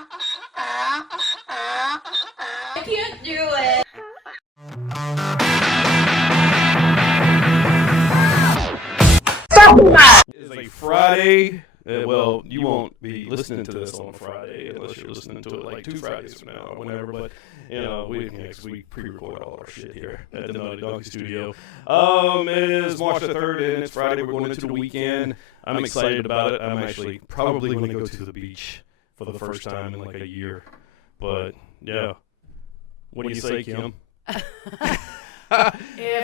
I can't do it. It is a Friday. Well, you won't be listening to this on a Friday unless you're listening to it like 2 Fridays from now or whenever. But you know, we pre-record all our shit here at the Naughty Donkey Studio. It is March the 3rd and it's Friday. We're going into the weekend. I'm excited about it. I'm actually probably going to go to the beach for the first time in like a year. But yeah, what do you say, Kim? If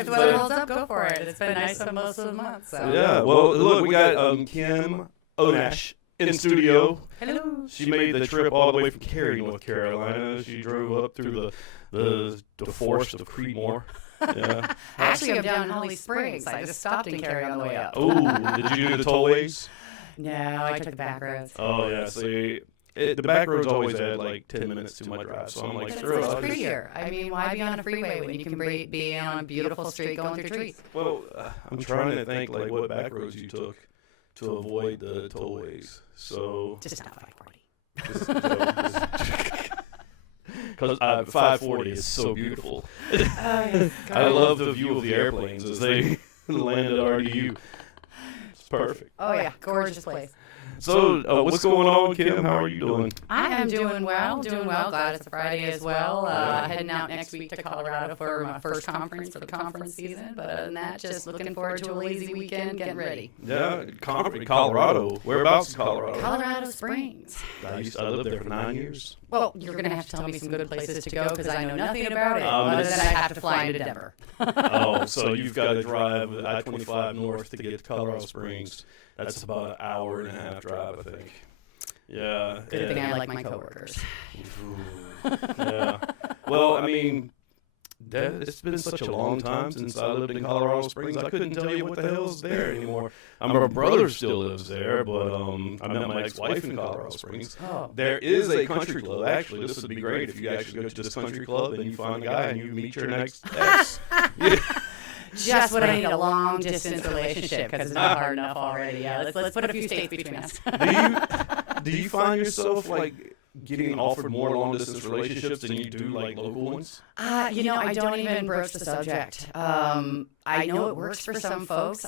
the weather holds up, go for it. It's been nice for most of the month. So. Yeah, well, look, we got Kim Onash in studio. Hello. She made the trip all the way from Cary, North Carolina. She drove up through the forest of Creedmoor. Yeah. Actually, I'm down in Holly Springs. I just stopped in Cary on the way up. Oh, did you do the tollways? No, I took the back roads. Oh, yeah, see. The back roads always add like 10 minutes to my drive, so I'm like, But sure. it's prettier. I mean, why be on a freeway when you can be on a beautiful street going through trees? Well, I'm trying to think like what back roads you took to avoid the tollways. So Just not 540. Because 540 is so beautiful. Yes. I love the view of the airplanes as they land at RDU. It's perfect. Oh, yeah. Gorgeous place. So, what's going on, Kim? How are you doing? I am doing well. Glad it's a Friday as well. Heading out next week to Colorado for my first conference for the conference season. But other than that, just looking forward to a lazy weekend, getting ready. Yeah, Colorado. Whereabouts in Colorado? Colorado Springs. I lived there for 9 years. Well, you're going to have to tell me some good places to go because I know nothing about it other than I have to fly into Denver. Oh, so you've got to drive I-25 north to get to Colorado Springs. That's about an hour and a half drive, I think. Yeah. Good thing I like my coworkers. Yeah. Well, I mean, it's been such a long time since I lived in Colorado Springs. I couldn't tell you what the hell's there anymore. My brother still lives there, but I met my ex-wife in Colorado Springs. Oh. There is a country club. Actually, this would be great if you actually go to this country club and you find a guy and you meet your next ex. Yeah. Just what I need, a long-distance relationship because it's not hard enough already. Yeah, let's put a few states between us. Do you find yourself, like, getting offered more long-distance relationships than you do, like, local ones? I don't even broach the subject. I know it works for some folks.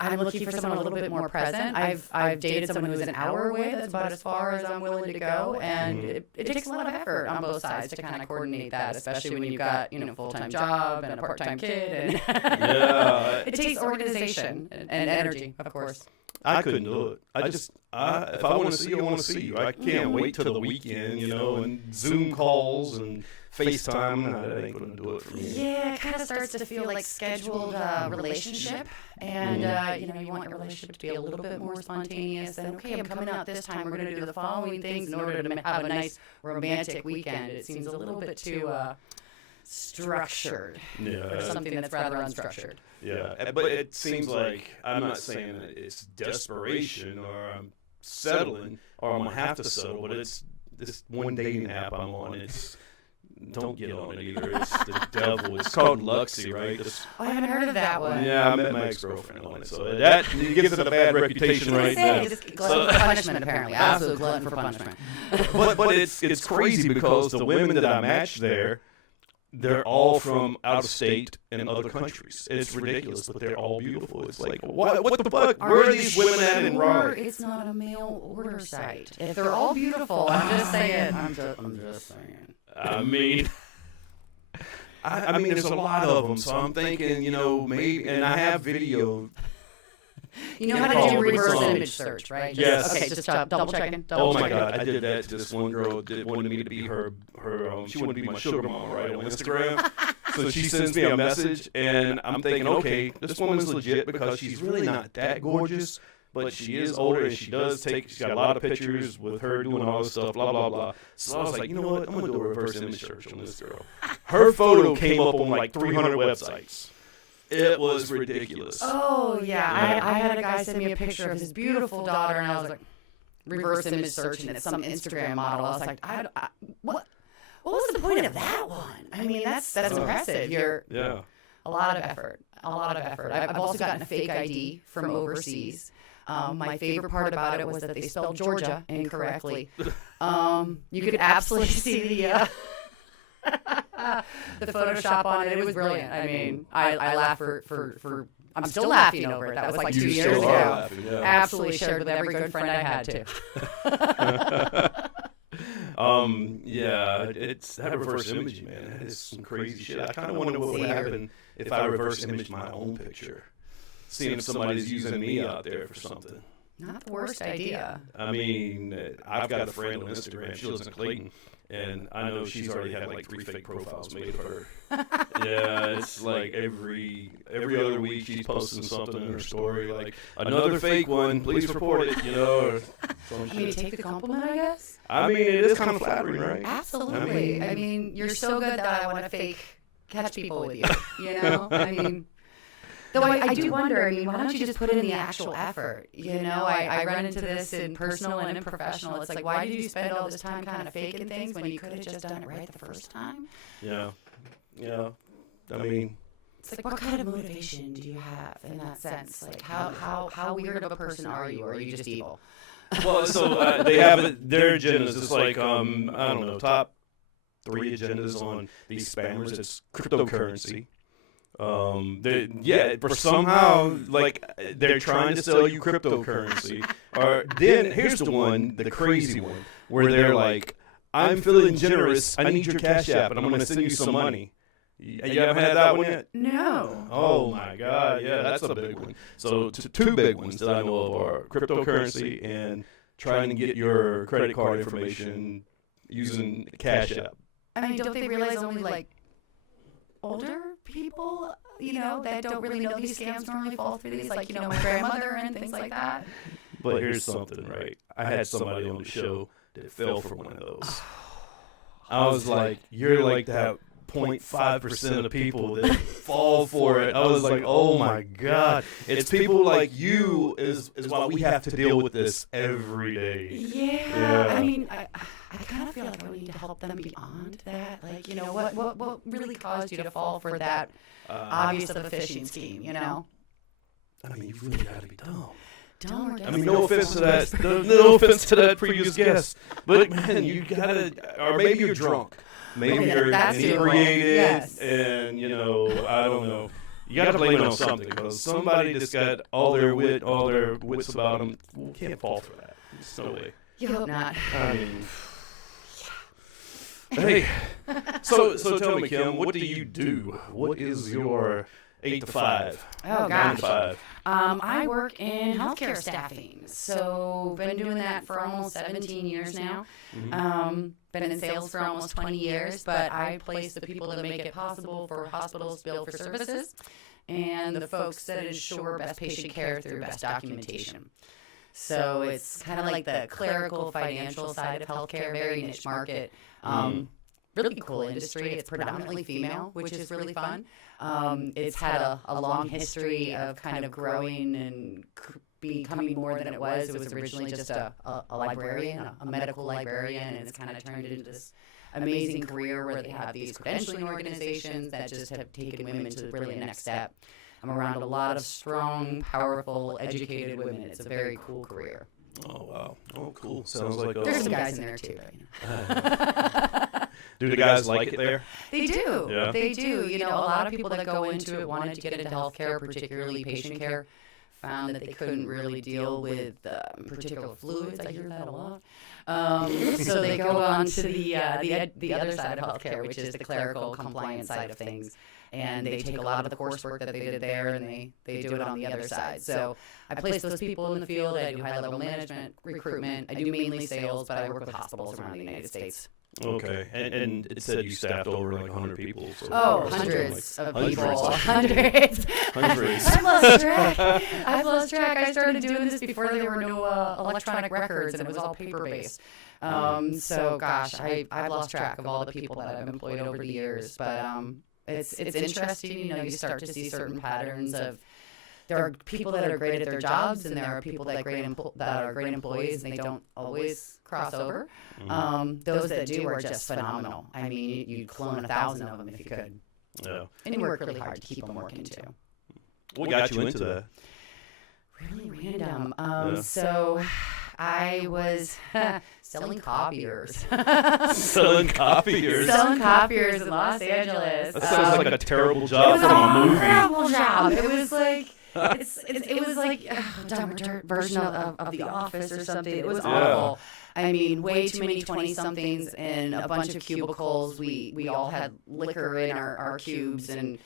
I'm looking for someone a little bit more present. I've dated someone who's an hour away. That's about as far as I'm willing to go, and it takes a lot of effort on both sides to kind of coordinate that, especially when you've got a full-time job and a part-time kid, and Yeah. it takes organization and energy, of course. I couldn't do it. If I want to see you, I want to see you. I can't wait till the weekend, and Zoom calls and FaceTime. That ain't going to do it for me. Yeah, it kind of starts to feel like scheduled relationship. And, you want your relationship to be a little bit more spontaneous. And, okay, I'm coming out this time. We're going to do the following things in order to have a nice romantic weekend. It seems a little bit too structured for something that's rather unstructured. Yeah, but it seems like, I'm not saying that it's desperation or I'm settling or I'm going to have to settle, but it's this one dating app I'm on. Don't get on it either. It's the devil. It's called Luxy, right? I haven't heard of that one. Yeah, I met my ex-girlfriend on it, so that gives it a bad reputation right now. It's glutton for punishment, apparently. Absolute glutton for punishment. But it's crazy because the women that I matched there, they're all from out of state and other countries. It's ridiculous, but they're all beautiful. It's like, what the fuck? Where are these women at in Raleigh? It's not a mail order site. If they're all beautiful, I'm just saying. I'm just saying. I mean, there's a lot of them, so I'm thinking, maybe, and I have video. You know how to do reverse image search, right? Yes. Okay, just double checking. Oh my God, I did that to this one girl that wanted me to be her she wanted to be my sugar mama, right, on Instagram. So she sends me a message, and I'm thinking, okay, this woman's legit because she's really not that gorgeous. But she is older, and she's got a lot of pictures with her doing all this stuff, blah, blah, blah. So I was like, you know what? I'm going to do a reverse image search on this girl. Her photo came up on like 300 websites. It was ridiculous. Oh, yeah. I had a guy send me a picture of his beautiful daughter, and I was like, reverse image search, and it's some Instagram model. I was like, what was the point of that one? I mean, that's impressive. A lot of effort. I've also gotten a fake ID from overseas. My favorite part about it was that they spelled Georgia incorrectly. You could absolutely see the Photoshop on it. It was brilliant. I mean, I laughed for I'm still laughing over it. That was like 2 years ago. Laughing, yeah. Absolutely shared with every good friend I had too. Yeah, it's that reverse imaging, man. That is some crazy shit. I kind of wonder what would happen if I reverse image my own picture, seeing if somebody's using me out there for something. Not the worst idea. I mean, I've got a friend on Instagram. She lives in Clayton, and I know she's already had like 3 fake profiles made of her. Yeah, it's like every other week she's posting something in her story, like another fake one. Please report it, you know. Or some I mean, take the compliment, I guess. I mean, it is kind of flattering, right? Absolutely. I mean, you're so good that I want to catch people with you. You know. I mean. Though I do wonder, I mean, why don't you just put in the actual effort? You know, I run into this in personal and in professional. It's like, why did you spend all this time kind of faking things when you could have just done it right the first time? Yeah. I mean, it's like, what kind of motivation do you have in that sense? Like, how weird of a person are you, or are you just evil? Well, so they have their agendas. It's like, I don't know, top 3 agendas on these spammers. It's cryptocurrency. For somehow, like, they're trying to sell you cryptocurrency. Or then here's the one, the crazy one, where they're like, I'm feeling generous. I need your Cash App, and I'm going to send you some money. You haven't had that one yet? No. Oh my God, yeah, that's a big one. So 2 big ones that I know of are cryptocurrency and trying to get your credit card information using Cash App. I mean, don't they realize only like older people, you know, that don't really know these scams normally fall through these, like, you know, my grandmother and things like that? But here's something, right? I had somebody on the show that fell for one of those. I was like, you're like that 0.5% of people that fall for it. I was like, oh my God. It's people like you is why we have to deal with this every day. Yeah. I mean, I kind of feel like I need to help them beyond that. Like, you know, what really caused you to fall for that obvious of a phishing scheme, you know? I mean, you really got to be dumb. I mean, no offense to that. No offense to that previous guest, but man, you gotta, or maybe you're drunk, maybe you're inebriated, and you know, I don't know. You gotta blame it on something because somebody just got all their wits about them. Can't fall for that. There's no way. You hope not. I mean, hey, so tell me, Kim, what do you do? What is your 8 to 5? Oh, 9 gosh. to 5. I work in healthcare staffing, so been doing that for almost 17 years now. Been in sales for almost 20 years, but I place the people that make it possible for hospitals to bill for services and the folks that ensure best patient care through best documentation. So it's kind of like the clerical financial side of healthcare, very niche market. Really cool industry. It's predominantly female, which is really fun. It's had a long history of kind of growing and becoming more than it was. It was originally just a librarian, a medical librarian, and it's kind of turned into this amazing career where they have these credentialing organizations that just have taken women to really the next step. I'm around a lot of strong, powerful, educated women. It's a very cool career. Oh, wow. Oh, cool. Sounds like there's some guys in there, too. But, you know. Do the guys like it there? They do. Yeah. They do. You know, a lot of people that go into it wanted to get into healthcare, particularly patient care, found that they couldn't really deal with particular fluids. I hear that a lot. So they go on to the other side of healthcare, which is the clerical compliance side of things. And they take a lot of the coursework that they did there, and they do it on the other side. So I place those people in the field. I do high-level management, recruitment. I do mainly sales, but I work with hospitals around the United States. Okay. And it said you staffed over like 100 people. So hundreds of people. Hundreds. I've lost track. I started doing this before there were no electronic records, and it was all paper-based. So, gosh, I've lost track of all the people that I've employed over the years. But it's interesting. You know, you start to see certain patterns of there are people that are great at their jobs, and there are people that are great employees, and they don't always cross over. Those that do are just phenomenal. I mean, you'd clone 1,000 of them if you could. Yeah. And you work really hard to keep them working too. What got you into that? Really random. So I was selling copiers. Selling copiers. Selling copiers in Los Angeles. That sounds like a terrible job from a movie. Terrible job. It was like it was like a dumber version of The Office or something. It was awful. I mean, way too many 20-somethings in a bunch of cubicles. We all had liquor in our cubes, and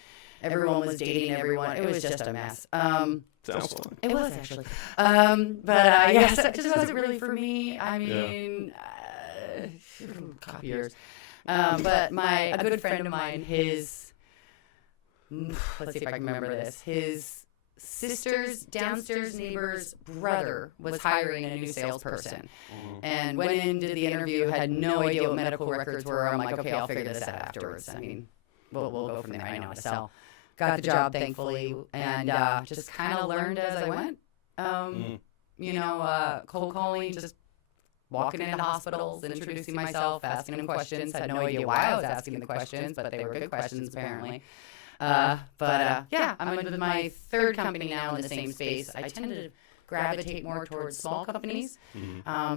everyone was dating everyone. It was just a mess. Sounds fun. It was actually. But yes, it just wasn't really for me. I mean, copiers. But a good friend of mine, let's see if I can remember this. His sister's downstairs neighbor's brother was hiring a new salesperson, and went in, did the interview, had no idea what medical records were. I'm like, okay, I'll figure this out afterwards. I mean, we'll go from there. I know how to sell. Got the job, thankfully, and just kind of learned as I went. Cold calling, just walking into hospitals, introducing myself, asking them questions. Had no idea why I was asking the questions, but they were good questions apparently. I'm with my third company now in the same space. I tend to gravitate more towards small companies.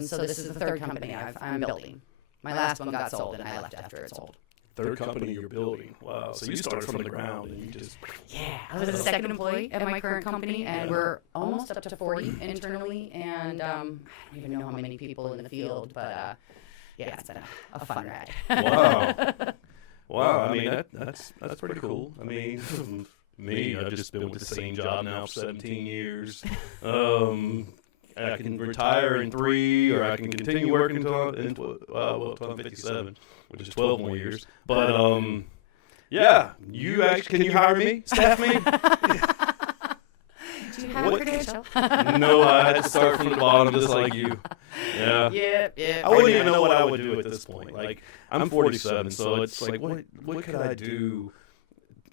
So this is the third company I'm building. My last one got sold, and I left after it sold. Third company you're building. Wow. So you started from the ground, and you just... Yeah. I was the second employee at my current company, and we're almost up to 40 internally, and I don't even know how many people in the field, but it's been a fun ride. Wow. Wow, I mean, that's pretty cool. I mean, me, I've just been with the same job now for 17 years. I can retire in 3, or I can continue working until I'm 57, which is 12 more years. But, can you hire me? Staff me? Do you have a credential? No, I had to start from the bottom just like you. Yeah. Yeah. I wouldn't even know what I would do at this point. Like, I'm 47, so it's like, what could I do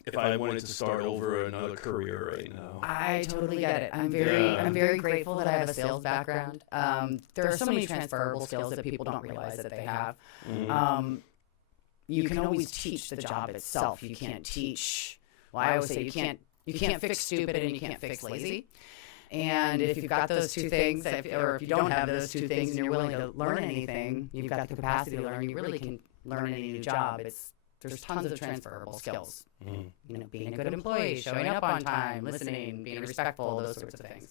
if I wanted to start over another career right now? I totally get it. I'm very grateful that I have a sales background. There are so many transferable skills that people don't realize that they have. You can always teach the job itself. You can't teach. Well, I always say you can't fix stupid and you can't fix lazy. And if you've got those two things, or if you don't have those two things and you're willing to learn anything, you've got the capacity to learn, you really can learn any new job. There's tons of transferable skills. Being a good employee, showing up on time, listening, being respectful, those sorts of things.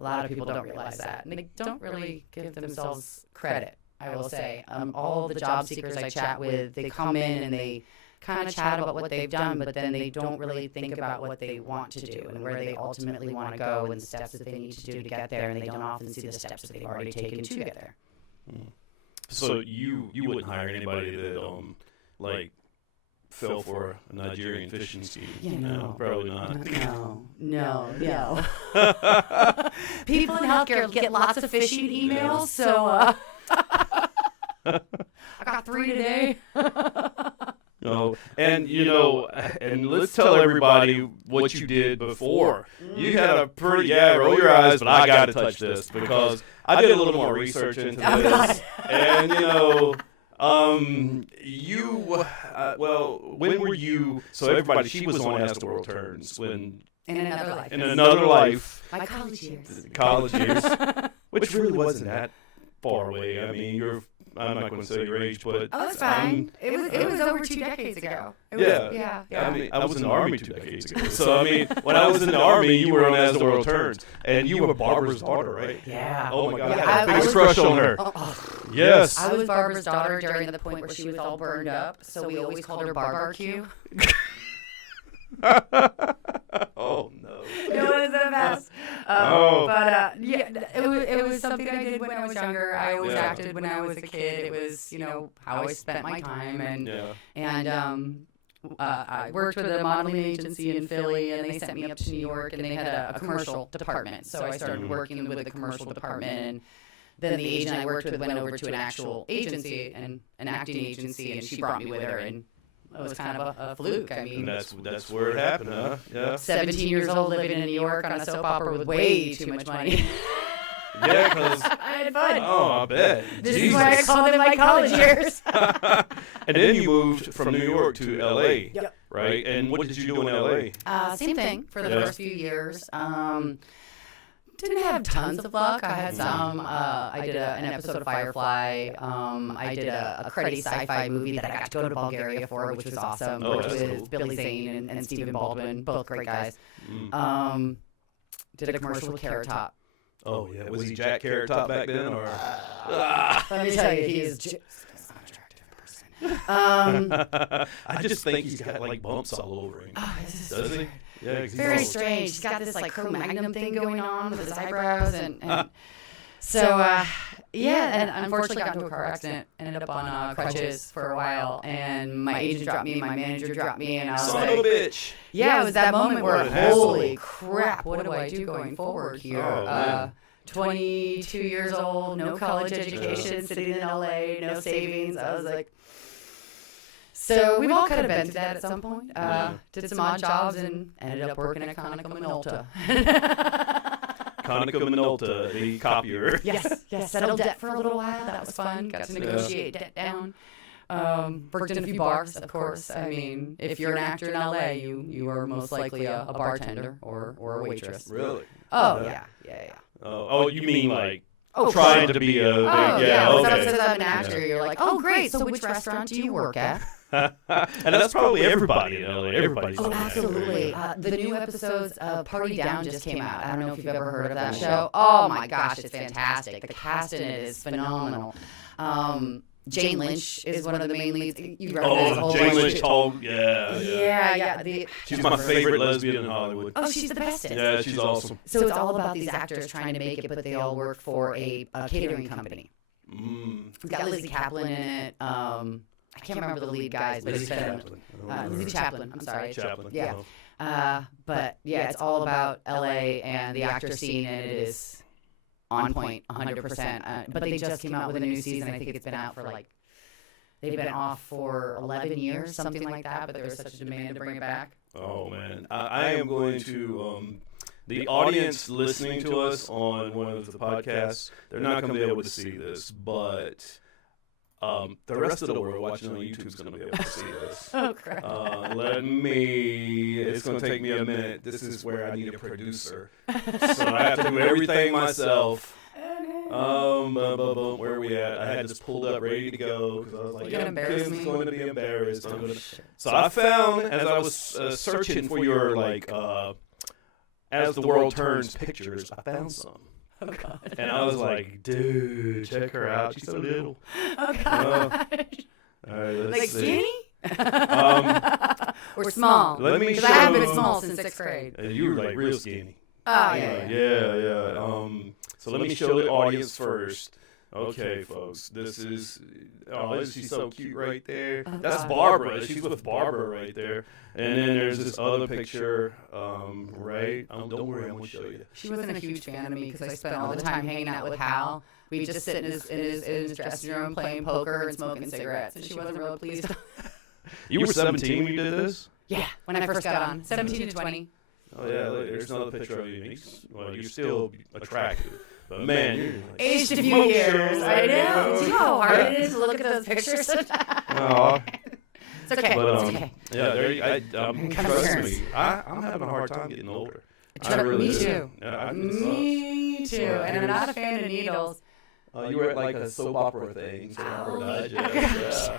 A lot of people don't realize that. And they don't really give themselves credit, I will say. All the job seekers I chat with, they come in and they kind of chat about what they've done, but then they don't really think about what they want to do and where they ultimately want to go and the steps that they need to do to get there, and they don't often see the steps that they've already taken to get there. So you wouldn't hire anybody that fell for a Nigerian fishing scheme? No, probably not. No. People in healthcare get lots of phishing emails, so I got 3 today. And let's tell everybody what you did before. You had a pretty, roll your eyes, but I got to touch this because I did a little more research into this. And, when were you, so everybody, she was on As the World Turns when... In another life. In another life. My college years. College years, which really wasn't that far away. I mean, I'm not going to say your age, but... Oh, that's fine. It was over 2 decades ago. Yeah. I mean, I was in the Army 2 decades ago. So, I mean, when I was in the Army, you were on As the World Turns. And you were Barbara's daughter, right? Yeah. Oh, my God. I had a big crush on her. Yes. I was Barbara's daughter during the point where she was all burned up. So we always called her Barbecue. Oh, no. It was the best. It was something I did when I was younger. I always acted when I was a kid. It was, how I spent my time. I worked with a modeling agency in Philly, and they sent me up to New York, and they had a commercial department. So I started working with the commercial department, and then the agent I worked with went over to an actual agency, and an acting agency, and she brought me with her, and it was kind of a fluke. I mean, that's where it happened, huh? Yeah. 17 years old, living in New York on a soap opera with way too much money. Yeah, because I had fun. Oh, I bet. This is why I call them my college years. And then you moved from New York to L.A., Yep. right? And what did you do in L.A.? Same thing for the first few years. didn't have tons of luck. I had some. I did an episode of Firefly. I did a cruddy sci-fi movie that I got to go to Bulgaria for, which was awesome. Oh, which that's was cool. Billy Zane and Stephen Baldwin, both great guys. Did a commercial with Carrot Top. Oh yeah, was he Jack Carrot Top back then, or? Let me tell you, he is just an attractive person. I just think he's got like bumps all over him. Oh, this is Does he? Yeah, 'cause he's very all- strange. He's got this like Cro-Magnon thing going on with his eyebrows, and so yeah. And unfortunately, got into a car accident. Ended up on crutches for a while, and my agent dropped me, and my manager dropped me, and I was Son like, of a bitch. yeah, it was that moment where What an asshole. holy crap, what do I do going forward here? Oh, man. 22 years old, no college education, sitting in LA, no savings. I was like. So we've all kind of been through that at some point. Did some odd jobs and ended up working at Konica Minolta. Konica Minolta, the copier. Yes, settled debt for a little while. That was fun. Got to negotiate debt down. Worked in a few bars, of course. I mean, if you're an actor in LA, you are most likely a bartender or a waitress. Really? Oh, yeah. Oh, you mean like Oh, trying sure. to be a? Oh, yeah. yeah. Okay. Since I'm an actor, you're like, oh, great. So which restaurant do you work at? And that's probably everybody in LA. Everybody's Oh, doing that. absolutely. The new episodes of Party Down just came out. I don't know if you've ever heard of that show. Oh, my gosh, it's fantastic. The cast in it is phenomenal. Jane Lynch is one of the main leads. You recognize the whole Jane bunch. Lynch. Oh, yeah. Yeah. She's my favorite lesbian in Hollywood. Oh, she's the bestest. Yeah, she's awesome. So it's all about these actors trying to make it, but they all work for a catering company. We've got Lizzie Kaplan in it. I can't remember the lead guys, but it's Lizzie Chaplin. I'm sorry. Chaplin. Yeah. Oh. But yeah, it's all about LA and the actor scene, and it is on point, 100%. But they just came out with a new season. I think it's been out for they've been off for 11 years, something like that. But there was such a demand to bring it back. Oh man, I am going to. The audience listening to us on one of the podcasts, they're not going to be able to see this, but the rest of the world watching on YouTube is going to be able to see this. Oh, crap. It's going to take me a minute. This is where I need a producer. So I have to do everything myself. Where are we at? I had this pulled up, ready to go, because I was like, You're gonna embarrass Kim's me? going to be embarrassed. So I found, as I was searching for your, as the world turns pictures, I found some. Oh, God. And I was like, dude, check her out. She's so little. Oh, gosh. All right, let's Like see. skinny? Or small? Let me Because I have been show- small since 6th grade. You were like real skinny. Oh, yeah. Yeah. So let me show the audience first. Okay, folks. This is. Oh, isn't she so cute right there? Oh, That's God. Barbara. She's with Barbara right there. And then there's this other picture, right? Don't worry, I'm gonna show you. She wasn't a huge fan of me because I spent all the time hanging out with Hal. We'd just sit in his dressing room playing poker and smoking cigarettes, and she wasn't real pleased. You were 17 when you did this? Yeah, when I first got on. 17 to 20. Oh yeah, look, there's another picture of you. Well, you're still attractive, but man, you're like Aged a few smoke years. shows, I know. you Do you know how hard it is to look at those pictures? Aw. It's okay. But It's okay. yeah, Come trust here. me, I'm having a hard time getting older. Me too. Yeah, Me too. And I'm not a fan of needles. you were at like a soap opera thing, soap opera digest.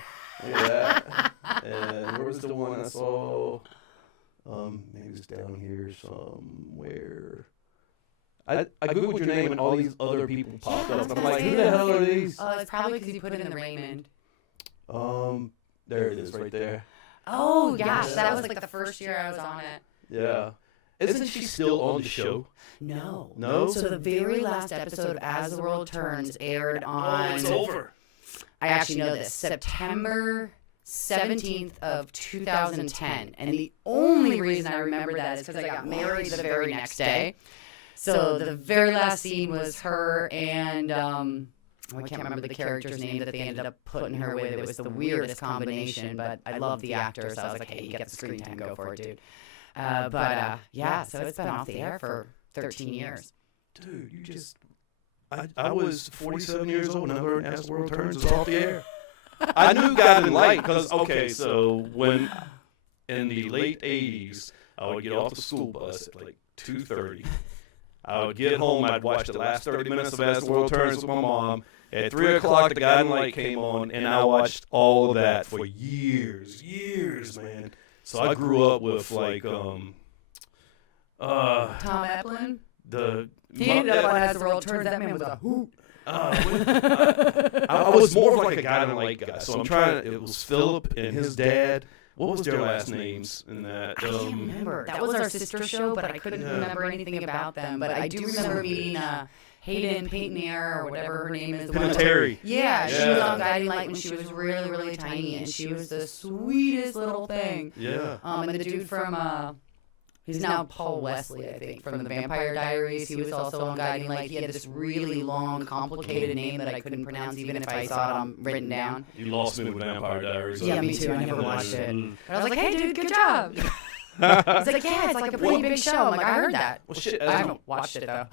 Yeah, look at that. And where was the one I saw? Maybe it's down here somewhere. I googled your name and all these other people popped Yeah, I up. was I'm gonna like, say who the that. hell are these? Oh, it's probably because you put it in the Raymond. There it is, right there. Oh, gosh. That was like the first year I was on it. Yeah. Isn't she still on the show? No. No? So the very last episode of As the World Turns aired on... Oh, it's over. I actually know this. September 17th of 2010. And the only reason I remember that is because I got married the very next day. So the very last scene was her and... I can't remember the character's name that they ended up putting her with. It was the weirdest combination, but I love the actor, so I was like, hey, you get the screen time, go for it, dude. Yeah, so it's been off the air for 13 years. Dude, you just... I was 47 years old and I learned As the World Turns is off the air. I knew God in Light because, okay, so when in the late 80s, I would get off the school bus at like 2:30 I would get home, I'd watch the last 30 minutes of As the World Turns with my mom. At 3 o'clock, The Guiding Light came on, and I watched all of that for years, man. So I grew up with, like, Tom Eplin? He My- ended up on As the World Turns. That man was a hoot. I was more of like a Guiding Light guy. So I'm trying. It was Philip and his dad. What was their last names in that? I can't remember. That was our sister show, but I couldn't remember anything about them. But I do remember meeting Hayden Paintnier, or whatever her name is. Terry. Yeah, she was on Guiding Light when she was really, really tiny, and she was the sweetest little thing. Yeah. And the dude from, he's now Paul Wesley, I think, from the Vampire Diaries. He was also on Guiding Light. He had this really long, complicated name that I couldn't pronounce, even if I saw it written down. You lost me with Vampire Diaries. Yeah, me too. I never watched it. But I was like, hey, dude, good job. He's like, yeah, it's like a pretty big show. I'm like, I heard that. Well, shit, I haven't watched it, though.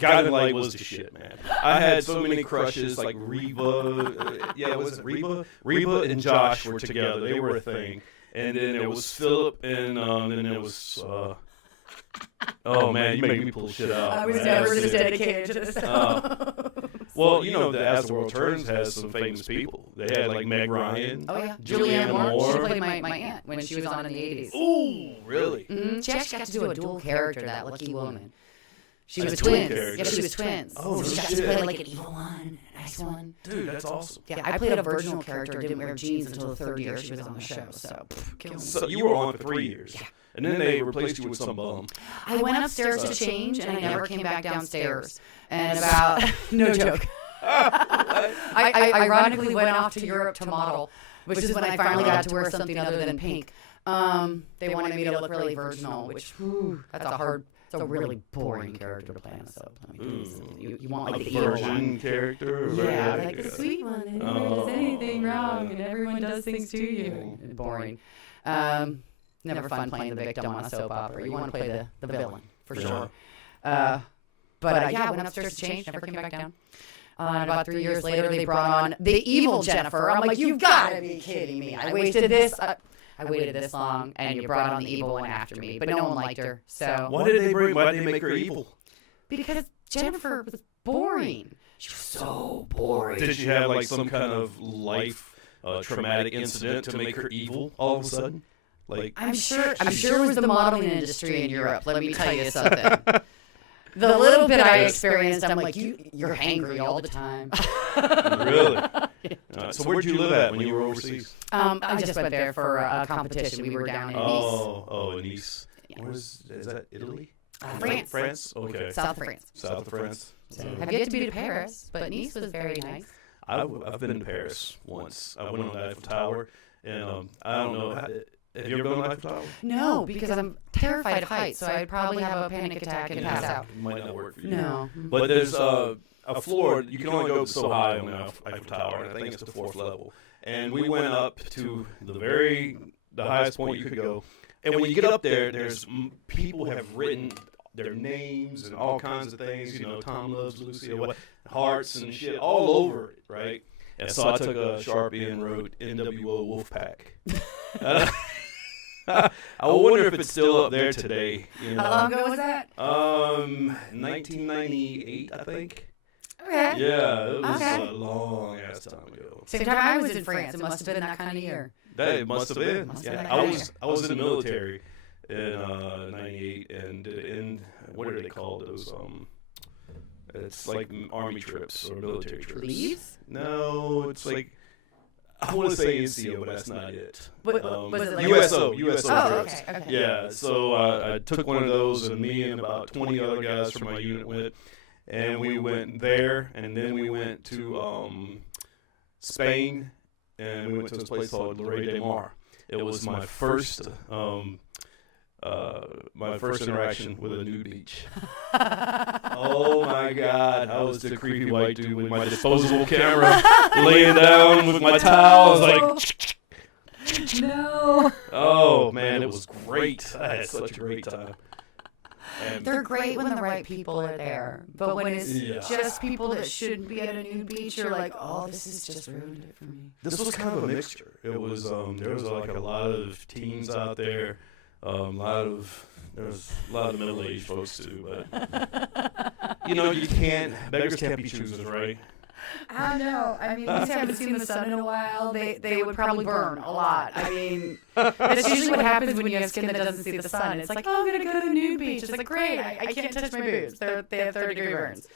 Guiding Light was the shit, man. I had so many crushes, like Reba. Was it Reba? Reba and Josh were together. They were a thing. And then there was Philip, and then there was. Oh man, you make me pull shit out. I was never this dedicated to this. Well, you know, As the World Turns has some famous people. They had like Meg Ryan. Oh yeah, Julianne Moore. She played my aunt when she was on in the 80s. Ooh, really? Mm-hmm. She actually got to do a dual character, that lucky woman. She was twins. Yeah, she was twins. Oh, so she got to play like an evil one and a nice one. Dude, that's awesome. Yeah, I played a virginal character. Didn't wear jeans until the 3rd year she was on the show. So you were on for 3 years. Yeah. And then they replaced you with some bum. I went upstairs to change, and I never came back downstairs. And about no joke. I ironically went off to Europe to model, which is when I finally got to wear something other than pink. They wanted me to look really virginal, which that's it's a really boring character to play on a soap. I mean, you want like the evil virgin one. character? Yeah, like the sweet one that never does anything wrong and everyone does things to you. Boring. Never fun playing the victim on a soap opera. You want to play the villain, for sure. But I went upstairs to change, never came back down. And about 3 years later, they brought on the evil Jennifer. I'm like, you've got to be kidding me. I waited this long, and you brought on the evil one after me. But no one liked her. So Why did they make her evil? Because Jennifer was boring. She was so boring. Did she have like some kind of life traumatic incident to make her evil all of a sudden? Like I'm sure it was the modeling industry in Europe. Let me tell you something. The little bit I experienced, I'm like, you're hangry all the time. Really? So where'd you live at when you were overseas? I just went there for a competition. We were down in Nice. Oh, in Nice. Yeah. Is that Italy? France. France? Okay. South of France. South of France. So, have yet to be to Paris, but Nice was very nice. I've been to Paris once. I went on the Eiffel Tower, and I don't know. Have you ever been on the Eiffel Tower? No, because I'm terrified of heights, so I'd probably have a panic attack and pass out. It might not work for you. No. But there's a floor. You can only go so high on the Eiffel Tower, and I think it's the 4th level. And we went up to the highest point you could go. And when you get up there, there's people have written their names and all kinds of things. You know, Tom loves Lucy, or what, hearts and shit all over it, right? And so I took a Sharpie and wrote NWO Wolfpack. I wonder if it's still up there today. You know? How long ago was that? 1998, I think. Okay. Yeah, it was a long ass time ago. Same time I was in France. It must have been that kind of year. That must have been. Must have Yeah, been I was in the military in '98, and in what are they called? Those it's like army trips or military trips. Leaves? No, it's like I want to say NCO, but that's not it. Was it like USO Oh, trips. okay. Yeah, so I took one of those, and me and about 20 other guys from my unit went, and we went there, and then we went to Spain, and we went to this place called Lloret de Mar. It was my first interaction with a nude beach. Oh my God, I was the creepy white dude with my disposable camera, laying down with my towel. I was like, no. oh man, it was great. I had such a great time. And They're great when the right people are there, but when it's just people that shouldn't be at a nude beach, you're like, oh, this has just ruined it for me. this was kind of a mixture. It was there was like a lot of teens out there. There's a lot of middle-aged folks too, but you can't. Beggars can't be choosers, right? I don't know. I mean, these haven't seen the sun in a while. They would probably burn a lot. I mean, that's usually what happens when you have skin that doesn't see the sun. It's like, oh, I'm gonna go to the nude beach. It's like, great, I can't touch my boobs. They have 30-degree burns.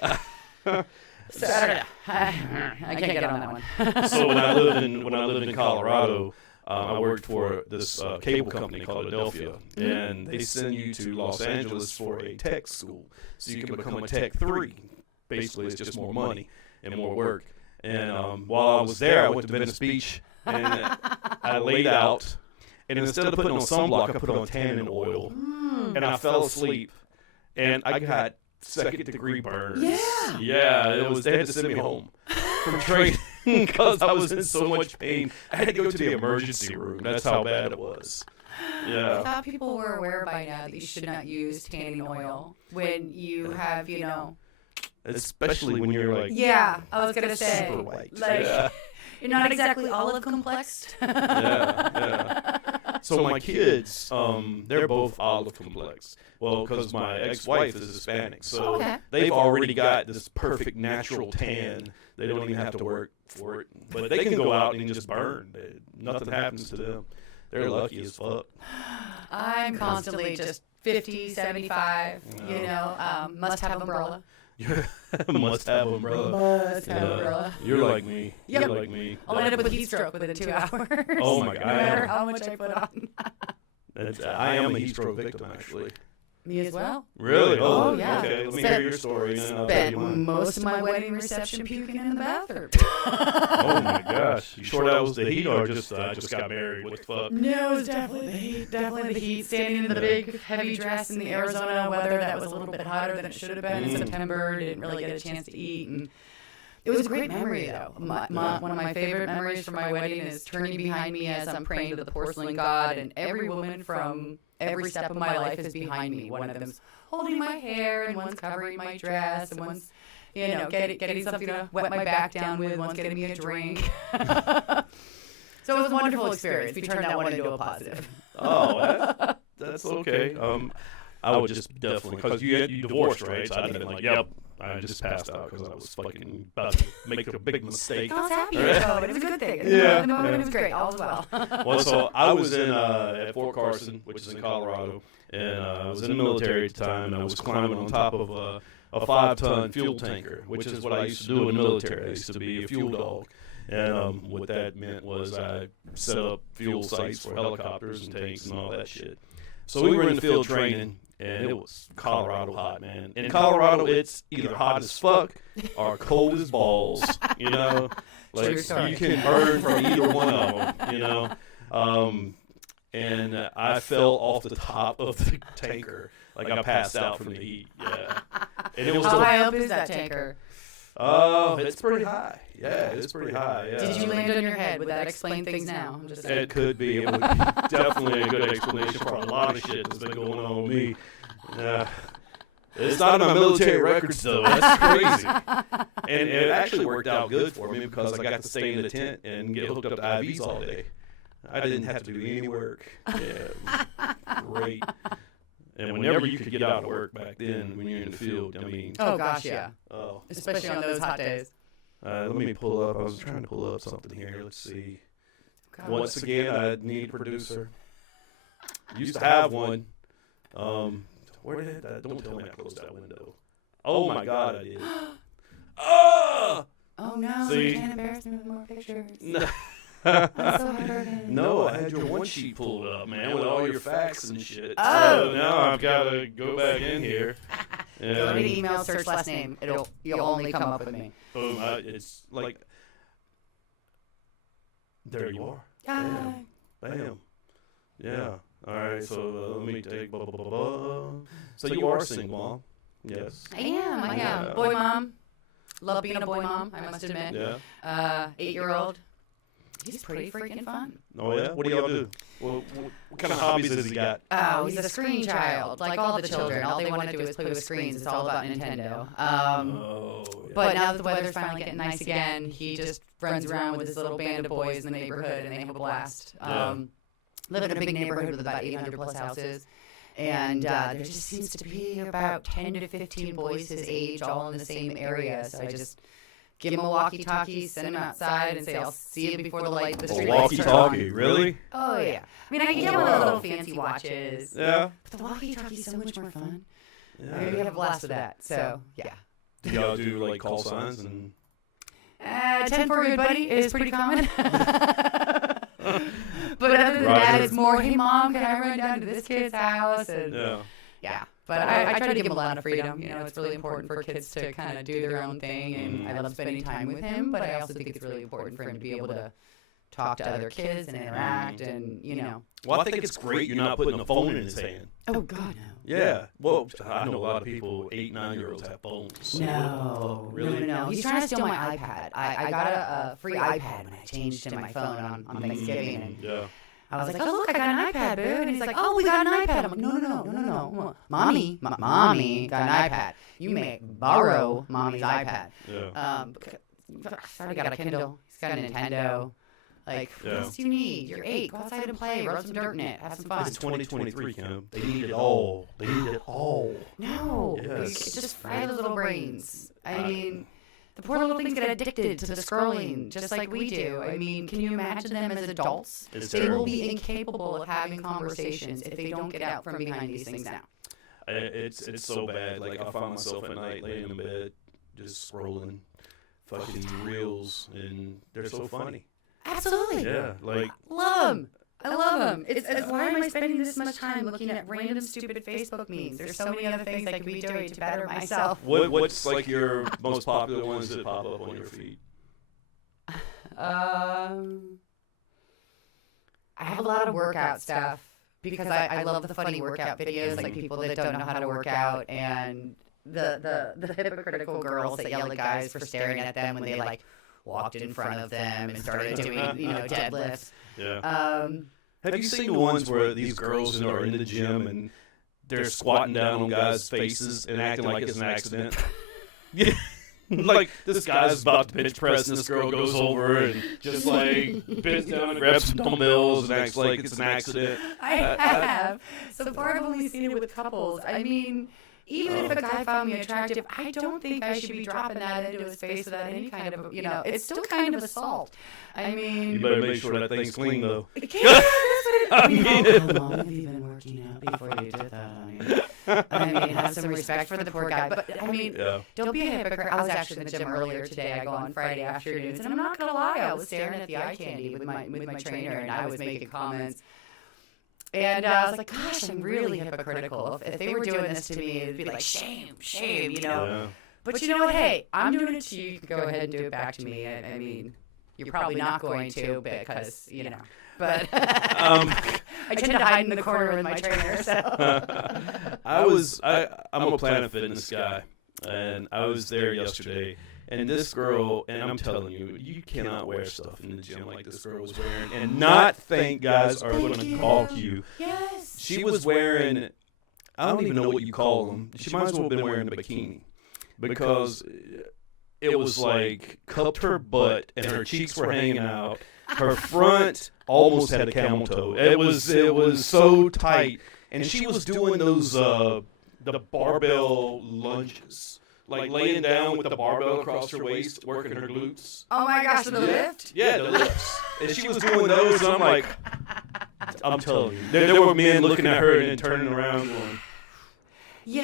So I don't know. I can't get on that one. So when I lived in Colorado, I worked for this cable company called Philadelphia, and they send you to Los Angeles for a tech school, so you can become a Tech 3. Basically, it's just more money and more work. And while I was there, I went to Venice Beach, and I laid out, and instead of putting on sunblock, I put on tannin oil, and I fell asleep, and I got second-degree burns. Yeah, they had to send me home from training because I was in so much pain. I had to go to the emergency room. That's how bad it was. Yeah. I thought people were aware by now that you should not use tanning oil when you have, Especially when you're like... Yeah, I was going to say. Super white. Like, you're not exactly olive complexed. Yeah. So my kids, they're both olive complex. Well, because my ex-wife is Hispanic, so they've already got this perfect natural tan. They don't even have to work for it. But they can go out and just burn. Nothing happens to them. They're lucky as fuck. I'm constantly just 50, 75, must have umbrella. Must have umbrella. Must have umbrella. You're like me. Yep. You're like me. I'll end up with heat stroke within 2 hours. Oh my God. No matter how much I put on. I am a heat stroke victim, actually. Me as well. Really? Oh, yeah. Okay, let me hear your story. Spent most of my wedding reception puking in the bathroom. Oh my gosh! You sure that was the heat, or just I just got married? What the fuck? No, it was definitely the heat. Definitely the heat. Standing in the big, heavy dress in the Arizona weather that was a little bit hotter than it should have been in September. Didn't really get a chance to eat, and it was a great memory though. One of my favorite memories from my wedding is turning behind me as I'm praying to the porcelain god, and every woman from every step of my life is behind me. One of them's holding my hair, and one's covering my dress, and one's, getting something to wet my back down with, one's getting me a drink. So it was a wonderful experience. We turned that one into a positive. Oh, that's okay. I would just definitely, because you divorced, right? So I'd have been like, yep. I just passed out because I was fucking about to make a big mistake. I was happy, but it was a good thing. Yeah. The moment, it was great, all well. Well, so I was at Fort Carson, which is in Colorado, and I was in the military at the time, and I was climbing on top of a 5-ton fuel tanker, which is what I used to do in the military. I used to be a fuel dog. And what that meant was I set up fuel sites for helicopters and tanks and all that shit. So we were in the field training, and it was Colorado hot, man. In Colorado, it's either hot as fuck or cold as balls, Like, you can burn from either one of them, And I fell off the top of the tanker. Like, I passed out from the heat, yeah. And it was How high up is that tanker? It's pretty high. Yeah, it's pretty high. Yeah. Did you land on your head? Would that explain things now? I'm just saying. It could be. It would be definitely a good explanation for a lot of shit that's been going on with me. It's not on my military records, though. That's crazy. And it actually worked out good for me because I got to stay in the tent and get hooked up to IVs all day. I didn't have to do any work. Yeah, it was great. And whenever you could get out of work back then when you're in the field, I mean... Oh, gosh, yeah. Oh. Especially on those hot days. Let me pull up. I was trying to pull up something here. Let's see. God, once again, I need a producer. Used to have one. Where did that? Don't tell me I closed that window. Oh my God, I did. Oh no! See? You can't embarrass me with more pictures. No. I'm so hurting. No, I had your one sheet pulled up, man, with all your facts and shit. Oh. So now I've got to go back in here. Go to email, search last name. You'll only come up with me. Boom! It's like there you are. Bam. Yeah. All right. So let me take. So you are single, Mom? Yes. I am. Boy mom. Love being a boy mom, I must admit. Yeah. 8-year-old. He's pretty freaking fun. Oh, yeah? What do y'all do? What kind of hobbies has he got? Oh, he's a screen child. Like all the children. All they want to do is play with screens. It's all about Nintendo. But now that the weather's finally getting nice again, he just runs around with his little band of boys in the neighborhood, and they have a blast. live in a big neighborhood with about 800 plus houses. And there just seems to be about 10 to 15 boys his age all in the same area. So I just give him a walkie-talkie, send him outside, and say, I'll see you before the street lights turn on. Walkie-talkie, really? Oh, yeah. I mean, I can get one of those little fancy watches. Yeah. But the walkie-talkie is so much more fun. Yeah. I mean, we have a blast with that. So, yeah. Do y'all do, like, call signs? And 10 for a good buddy is pretty common. But other than that, it's more, hey, Mom, can I run down to this kid's house? And yeah. But I try to give him a lot of freedom. You know, it's really important for kids to kind of do their own thing, and I love spending time with him, but I also think it's really important for him to be able to talk to other kids and interact and, you know. Well, I think it's great you're not putting a phone in his hand. Oh, God, no. Yeah. Well, I know a lot of people, 8, 9-year-olds have phones. No. Really? No. He's trying to steal my iPad. I got a free iPad when I changed to my phone on Thanksgiving. And Yeah. I was like, oh, look, I got an iPad, boo. And he's like, oh, we got an iPad. I'm like, no. Mommy got an iPad. You may borrow Mommy's iPad. Yeah. He's already got a Kindle. He's got a Nintendo. Like, what else do you need? You're 8. Go outside and play. Rub some dirt in it. Have some fun. It's 2023, Kim. They need it all. They need it all. No. Yes. It's just fry those little brains. I mean, the poor little things get addicted to the scrolling, just like we do. I mean, can you imagine them as adults? They will be incapable of having conversations if they don't get out from behind these things now. It's so bad. Like, I find myself at night laying in bed just scrolling fucking reels, and they're so funny. Absolutely. Yeah, like. I love them. It's why am I spending this much time looking at random stupid Facebook memes? There's so many other things I could be doing to better myself. What's like your most popular ones that pop up on your feed? I have a lot of workout stuff because I love the funny workout videos, like people that don't know how to work out, and the hypocritical girls that yell at guys for staring at them when they like walked in front of them and started doing, deadlifts. Yeah. Have you seen the ones where these girls are in the gym and they're squatting down on guys' faces and acting like it's an accident? Yeah. Like, this guy's about to bench press and this girl goes over and just, like, bends down and grabs some dumbbells and acts like it's an accident. I have. So far, I've only seen it with couples. I mean, even if a guy found me attractive, I don't think I should be dropping that into his face without any kind of, it's still kind of assault. I mean... You better make sure that thing's clean, though. Yeah, that's what it... How long have you been working out before you did that? I mean, have some respect for the poor guy. But, I mean, don't be a hypocrite. I was actually in the gym earlier today. I go on Friday afternoons, and I'm not going to lie. I was staring at the eye candy with my trainer, and I was making comments. And I was like, gosh, I'm really hypocritical. If they were doing this to me, it would be like, shame, Yeah. But you know what? Hey, I'm doing it to you. You can go ahead and do it back to me. I mean, you're probably not going to because, But I tend to hide in the corner with my trainer. So I'm a Planet Fitness guy, and I was there yesterday. And this girl, and I'm telling you, you cannot wear stuff in the gym like this girl was wearing and not think guys are going to gawk you. Yes. She was wearing, I don't even know what you call them. She might as well have been wearing a bikini because it was like cupped her butt and her cheeks were hanging out. Her front almost had a camel toe. It was so tight. And she was doing those, the barbell lunges. Like laying down with the barbell across her waist, working her glutes. Oh my gosh, the lift? Yeah, the lifts. And she was doing those, and I'm like, I'm telling you. There were men looking at her and then turning around going,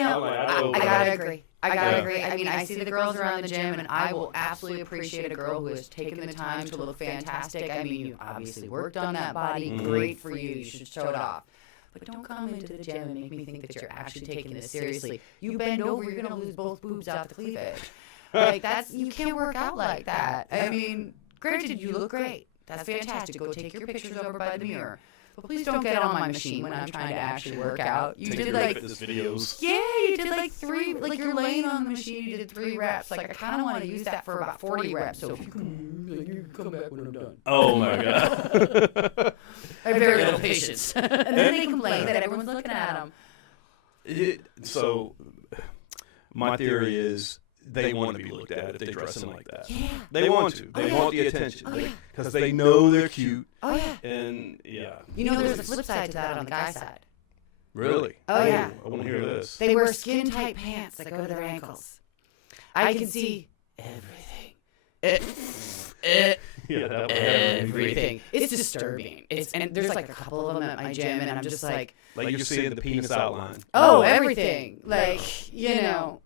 I gotta agree. I gotta agree. I mean, I see the girls around the gym, and I will absolutely appreciate a girl who has taken the time to look fantastic. I mean, you obviously worked on that body. Great for you. You should show it off. But don't come into the gym and make me think that you're actually taking this seriously. You bend over, you're going to lose both boobs out the cleavage. Like, you can't work out like that. I mean, granted, you look great. That's fantastic. Go take your pictures over by the mirror. But please don't get on my machine when I'm trying to actually work out. You did like fitness videos. Yeah, you did like 3, like you're laying on the machine, you did 3 reps. Like, I kind of want to use that for about 40 reps. So if you can come back when I'm done. Oh my God. I have very little patience. And then they complain that everyone's looking at them. So, my theory is they want to be looked at if they dress in like that. Yeah. They want to. They want the attention. Because they know they're cute. Oh, yeah. And, yeah. You know, there's a flip side to that on the guy side. Really? Oh, yeah. I want to hear this. They wear skin-tight pants that go to their ankles. I can see everything. Yeah, Everything. It's disturbing. And there's like a couple of them at my gym, and I'm just like you're seeing the penis outline. oh, everything. Like, you know,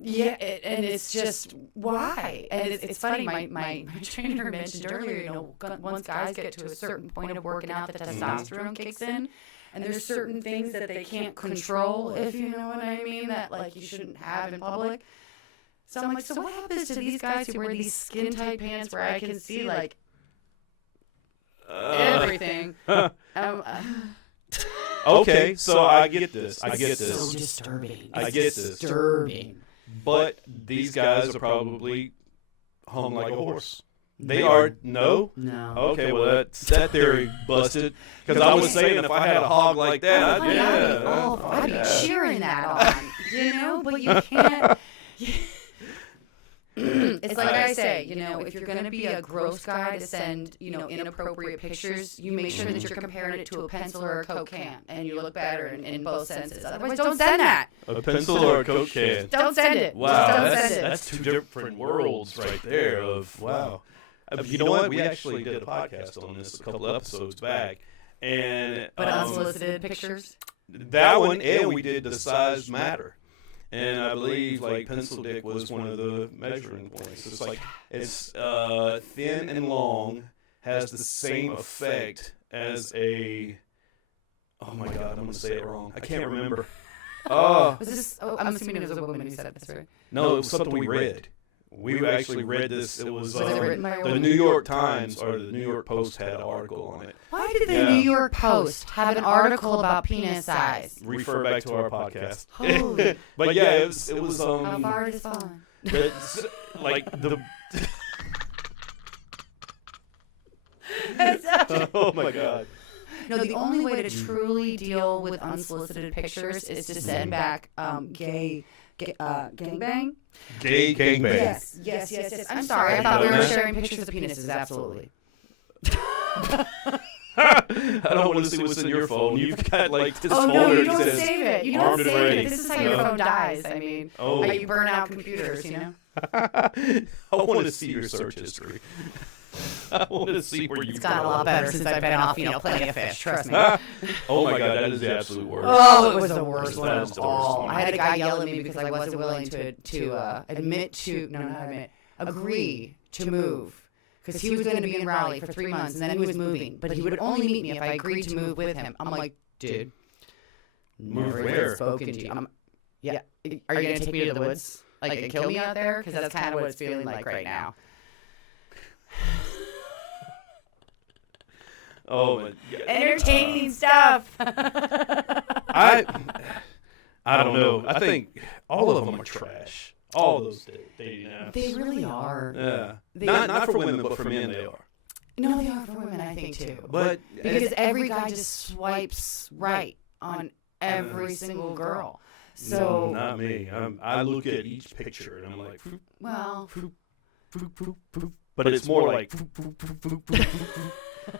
yeah, and it's just why? And it's funny. My trainer mentioned earlier, you know, once guys get to a certain point of working out, the testosterone kicks in, and there's certain things that they can't control, if you know what I mean, that like you shouldn't have in public. So I'm like, so what happens to these guys who wear these skin-tight pants where I can see, like, everything? Okay, so I get this. I get this. So disturbing. I get this. Disturbing. But these guys are probably hung like a horse. They are, no? No. Okay, well, that theory busted. Because I was saying if I had a hog like that, I'd be cheering that on, you know? But you can't... It's like I say, you know, if you're going to be a gross guy to send, you know, inappropriate pictures, you make sure that you're comparing it to a pencil or a Coke can, and you look better in both senses. Otherwise, don't send that. A pencil or a Coke can? Don't send it. Wow, Just don't send it. That's two different worlds right there of, wow. You know what? We actually did a podcast on this a couple episodes back. But unsolicited pictures? That one, and we did the size matter. And I believe like pencil dick was one of the measuring points. It's like it's thin and long, has the same effect as a. Oh my God, I'm gonna say it wrong. I can't remember. Was this? Oh, I'm assuming it was a woman who said this, right? No, it was something we read. We actually read this. It was it written by a the woman? New York Times or the New York Post had an article on it. Why did the New York Post have an article about penis size? Refer back to our podcast. Holy. But yeah, it was How far it is fallen. like the. Oh my God. No, the only way to truly deal with unsolicited pictures is to send back gangbang. Gay gangbang. Yes. I'm sorry. I thought we were sharing pictures of penises. Absolutely. I don't want to see what's in your phone. You've got like this folder no, you that don't says save it. You don't armed and save ready. it. This is how your phone dies. I mean, Oh. you burn out computers, you know? I want to see your search history. I want to see where you've It's got a lot better since I've been off, you know, plenty of fish. Trust me. Oh my God, that is the absolute worst. Oh, it was the worst one That is of the worst all. one. I had a guy yell at me because I wasn't willing to agree to move. Because he was going to be in Raleigh for 3 months, and then he was moving. But he would only meet me if I agreed to move with him. I'm like, dude, Move never where? even spoken to you. Yeah. Are you going to take me to the woods? Like, and kill me out there? Because that's kind of what it's feeling like right now. Oh, my God. Entertaining stuff. I don't know. I think all of them are trash. All those dating apps. They really are. Yeah. They- Not for women, but for men they are. No, they are for women, I think, too. But Because every guy just swipes right on every single girl. So, not me. I look at each picture and I'm like, "Phoop, well, phoop, phoop, phoop, phoop." But it's more like, "Phoop, phoop, phoop, phoop, phoop, phoop."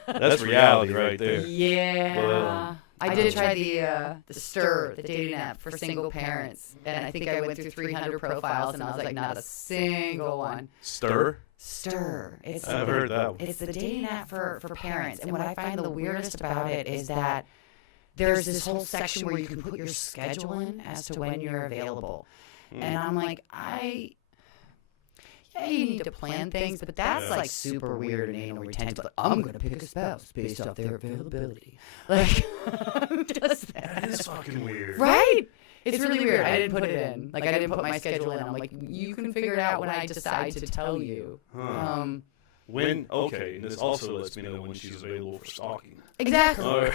That's reality right there. yeah. I did try the Stir, the dating app for single parents, and I think I went through 300 profiles, and I was like, not a single one. Stir? Stir. I've heard that one. It's the dating app for parents, and what I find the weirdest about it is that there's this whole section where you can put your schedule in as to when you're available. And I'm like, yeah, you need to plan things, but that's like super weird and anal retentive. Like, I'm going to pick a spouse based off their availability. Like, who does that? That is fucking weird. Right? It's really weird. I didn't put it in. Like, I didn't put my schedule in. I'm like, you can figure it out when I decide to tell you. Huh. Okay, and this also lets me know when she's available for stalking. Exactly. Or,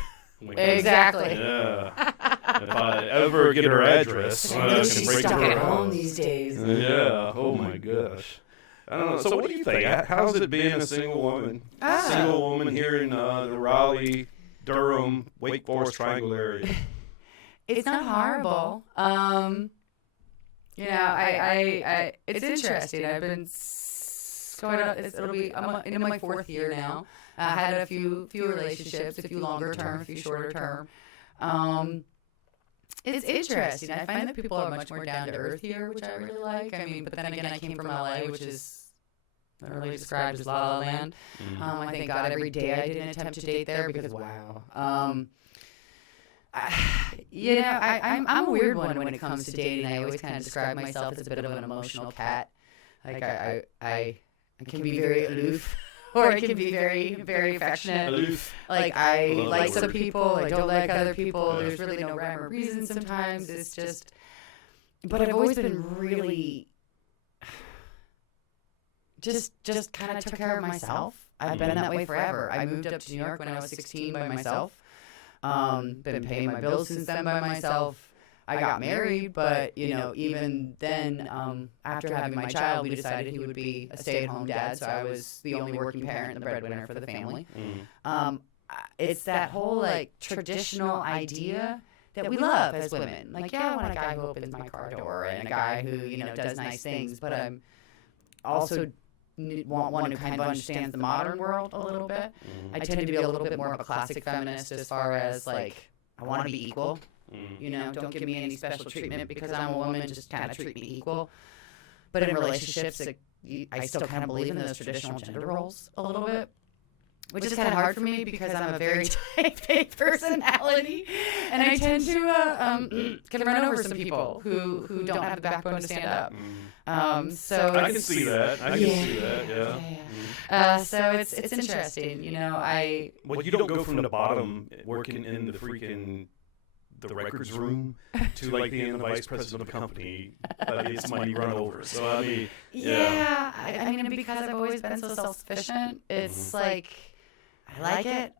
Exactly. Yeah. If I ever get her address, I can She's break stuck her at home house. these days. Yeah. Oh my gosh. I don't know. So what do you think? How's it being a single woman? Single woman here in the Raleigh, Durham, Wake Forest Triangle area. It's not horrible. You know, I it's interesting. I've been going on, I'm in my 4th year now. I had a few relationships, a few longer term, a few shorter term. It's interesting. I find that people are much more down to earth here, which I really like. I mean, but then again, I came from LA, which is literally described as La La Land. I thank God every day I didn't attempt to date there because wow. I'm a weird one when it comes to dating. I always kind of describe myself as a bit of an emotional cat. Like I can be very aloof, or I can be very, very affectionate. Aloof. Like I like some people, I don't like other people. There's really no rhyme or reason sometimes. It's just, but I've always been really just kind of took care of myself. I've been that way forever. I moved up to New York when I was 16 by myself. Been paying my bills since then by myself. I got married, but, you know, even then, after having my child, we decided he would be a stay-at-home dad, so I was the only working parent and the breadwinner for the family. It's that whole, like, traditional idea that we love as women. Like, yeah, I want a guy who opens my car door and a guy who, you know, does nice things, but I'm also want one who kind of understands the modern world a little bit. I tend to be a little bit more of a classic feminist as far as, like, I want to be equal. You know, don't give me any special treatment because I'm a woman, just kind of treat me equal. But in relationships, I still kind of believe in those traditional gender roles a little bit, which is kind of hard for me because I'm a very type A personality, and I tend to can run over some people who don't have the backbone to stand up. So I can see that. I can see that. Yeah. So it's interesting, you know. Well, you don't go from the bottom working in the freaking the records room to like being the vice president of a company. It's money run over. So I mean, yeah. I mean, because I've always been so self-sufficient, it's like I like it.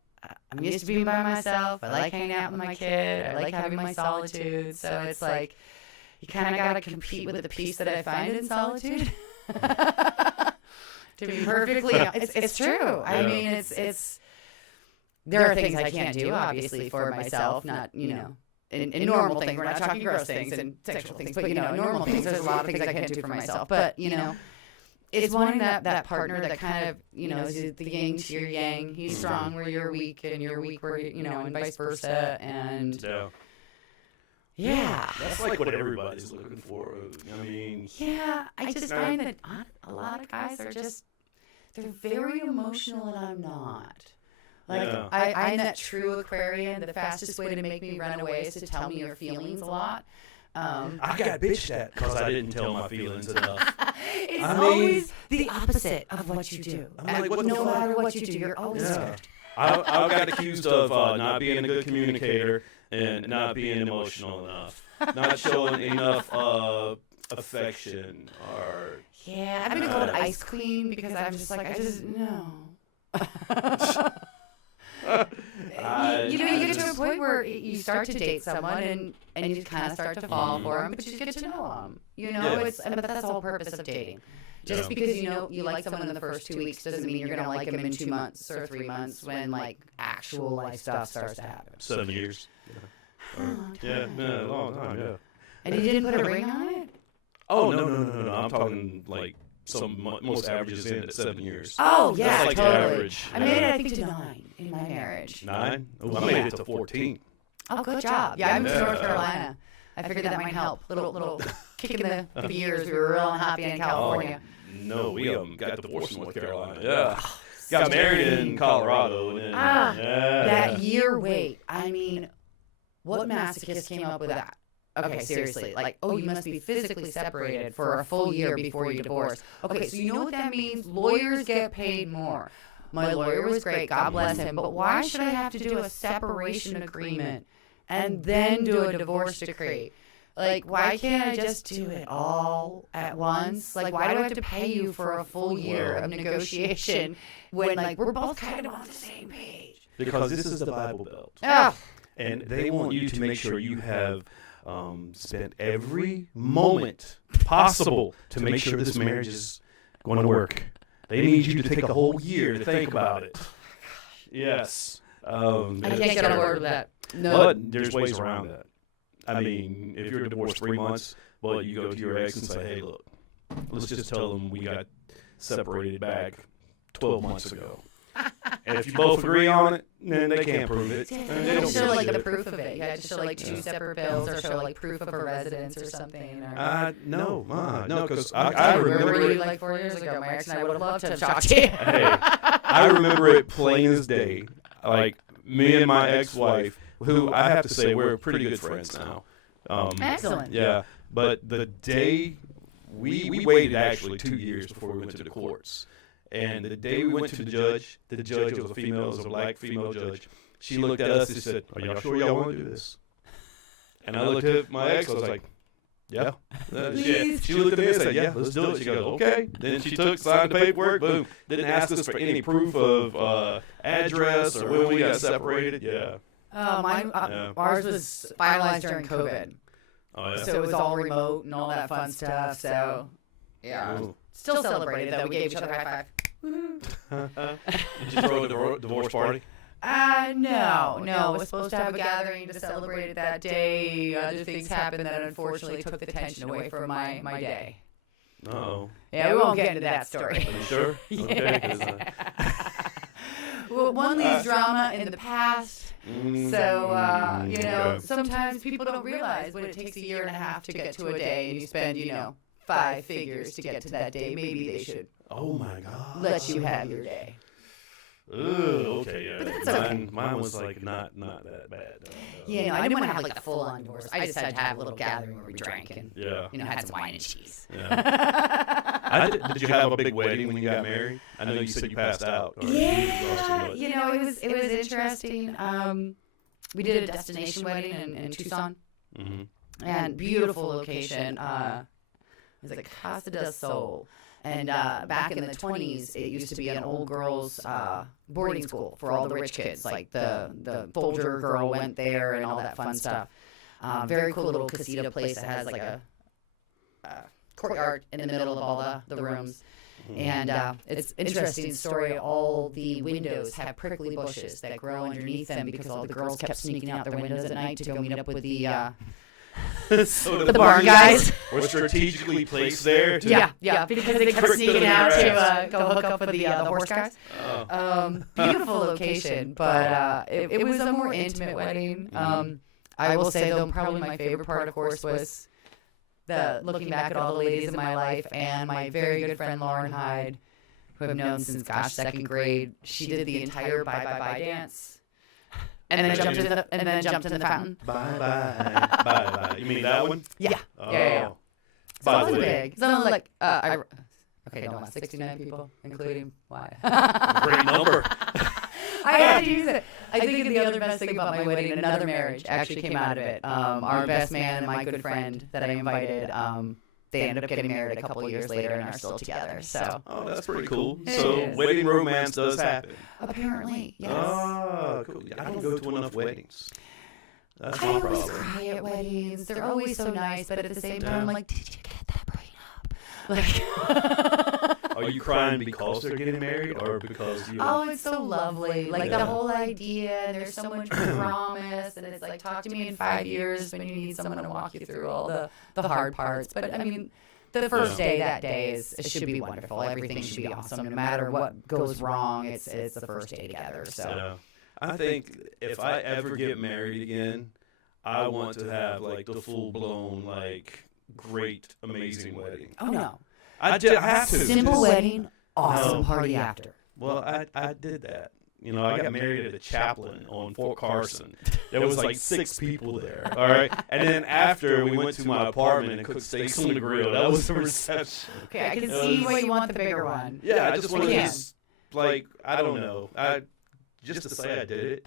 I'm used to being by myself. I like hanging out with my kid. I like having my solitude. So it's like you kind of got to compete with the peace that I find in solitude. To be perfectly, it's true. I mean, it's there are things I can't do, obviously, for myself. Not, you know, in normal things. We're not talking gross things and sexual things, but, you know, normal things. There's a lot of things I can't do for myself. But, you know, it's wanting that partner that kind of, you know, is the yin to your yang. He's strong where you're weak, and you're weak where, you know, and vice versa. And yeah, that's like what everybody's looking for. I mean, yeah, I just find that a lot of guys are just, they're very emotional, and I'm not. Like, yeah. I'm that true Aquarian. The fastest way to make me run away is to tell me your feelings a lot. I got bitched at because I didn't tell my feelings enough. It's always the opposite of what you do. I'm like, what no matter what you do, you're always scared. I got accused of not being a good communicator and not being emotional enough, not showing enough affection or. Yeah, I've been called Ice Queen because I'm just like, I just no. You know, you get to a point where you start to date someone and you kind of start to fall for them, but you just get to know them. You know, but that's the whole purpose of dating. Just because you know you like someone in the first 2 weeks doesn't mean you're going to like them in 2 months or 3 months when, like, actual life stuff starts to happen. 7 years. Yeah, a long time, yeah. And you didn't put a ring on it? Oh, no. I'm talking, like, most averages end at 7 years. Oh, yeah, that's like totally. Average. I made it, I think, to 9 in my marriage. 9? Oh, I made it to 14. Oh, good job. Yeah, I moved to North Carolina. I figured that might help. Little kick in the gears. We were real unhappy in California. No, we got divorced in North Carolina. Yeah. Got married in Colorado. And then, that year wait. I mean, what masochist came up with that? Okay, seriously. Like, oh, you must be physically separated for a full year before you divorce. Okay, so you know what that means? Lawyers get paid more. My lawyer was great, God bless him, but why should I have to do a separation agreement and then do a divorce decree? Like, why can't I just do it all at once? Like, why do I have to pay you for a full year of negotiation when, like, we're both kind of on the same page? Because this is the Bible Belt. Oh. And they want you to make sure you have spent every moment possible to make sure this marriage is going to work. They need you to take a whole year to think about it. Yes. I can't get on board with that. No. But there's ways around that. I mean, if you're divorced 3 months, Well, you go to your ex and say, hey, look, let's just tell them we got separated back 12 months ago. And if you both agree on it, then they can't prove it. You They had don't to show give a like the shit. proof of it. You had to show like 2 separate bills or show like proof of a residence or something. No, because I remember Remember you it. like 4 years ago, my ex and I would have loved to have talked to you. Hey, I remember it plain as day. Like, me and my ex-wife, who I have to say we're pretty good friends now. Excellent. Yeah, but the day we waited actually 2 years before we went to the courts. And the day we went to the judge was a female, it was a black female judge. She looked at us and said, are y'all sure y'all want to do this? And I looked at my ex, I was like, yeah. She looked at me and said, yeah, let's do it. She goes, okay. Then she signed the paperwork, boom. Didn't ask us for any proof of address or when we got separated. Yeah. Ours was finalized during COVID. Oh, yeah. So it was all remote and all that fun stuff. So, yeah. Ooh. Still celebrated, though. We gave each other a high five. Did you throw a divorce party? No. We're supposed to have a gathering to celebrate it that day. Other things happened that unfortunately took the attention away from my day. Uh-oh. Yeah, we won't get into that story. Are you sure? Okay. Well, one leaves drama in the past. So, okay. sometimes people don't realize when it takes a year and a half to get to a day and you spend, 5 figures to get to that day. Maybe they should Oh, my God. let you have your day. Ooh, okay, yeah. But that's okay. Mine was like not that bad. I didn't want to have like the full-on divorce. I just had to have a little gathering where we drank and, had some wine and cheese. Yeah. Did you have a big wedding when you got married? I know you said you passed out. Yeah, it was interesting. We did a destination wedding in Tucson, and beautiful location. It was like Casa del Sol. And back in the 20s, it used to be an old girls' boarding school for all the rich kids. Like the Folger girl went there and all that fun stuff. Very cool little casita place that has like a courtyard in the middle of all the rooms. And it's an interesting story. All the windows have prickly bushes that grow underneath them because all the girls kept sneaking out their windows at night to go meet up with the the barn guys were strategically placed there. Because they kept sneaking out to go hook up with the horse guys. Beautiful location, but it was a more intimate wedding. I will say, though, probably my favorite part, of course, was looking back at all the ladies in my life and my very good friend Lauren Hyde, who I've known since, second grade. She did the entire Bye Bye Bye dance. And then jumped in the fountain. Bye bye, bye bye. You mean that one? Yeah. Oh. Yeah. So By it the was way, big. It's only like okay, no, 69 people, including why? great number. I had to use it. I think the other best thing about my wedding, another marriage actually came out of it. Our best man and my good friend that I invited, they ended up getting married a couple of years later and are still together. So. Oh, that's pretty cool. It So is. wedding romance does happen. Apparently, yes. Oh, cool. I don't go to enough weddings. That's I my always problem. cry at weddings. They're always so nice, but at the same time, I'm like, did you get that prenup? Like, Are you crying because they're getting married or because you? oh, it's so lovely. Like Yeah. the whole idea, and there's so much promise, and it's like, talk to me in 5 years when you need someone to walk you through all the hard parts. But I mean, the first day, that day it should be wonderful. Everything should be awesome. No matter what goes wrong, it's the first day together. So. Yeah. I think if I ever get married again, I want to have like the full blown, like great, amazing wedding. Oh no. I have to. Simple wedding, awesome No. party after. Well, I did that. I got married at a chaplain on Fort Carson. There was like 6 people there. All right, and then after we went to my apartment and cooked steaks on the grill. That was the reception. Okay, I can It see was- why you want the bigger one. Yeah, I just wanted Yeah. to, like, I don't know. Just to say I did it,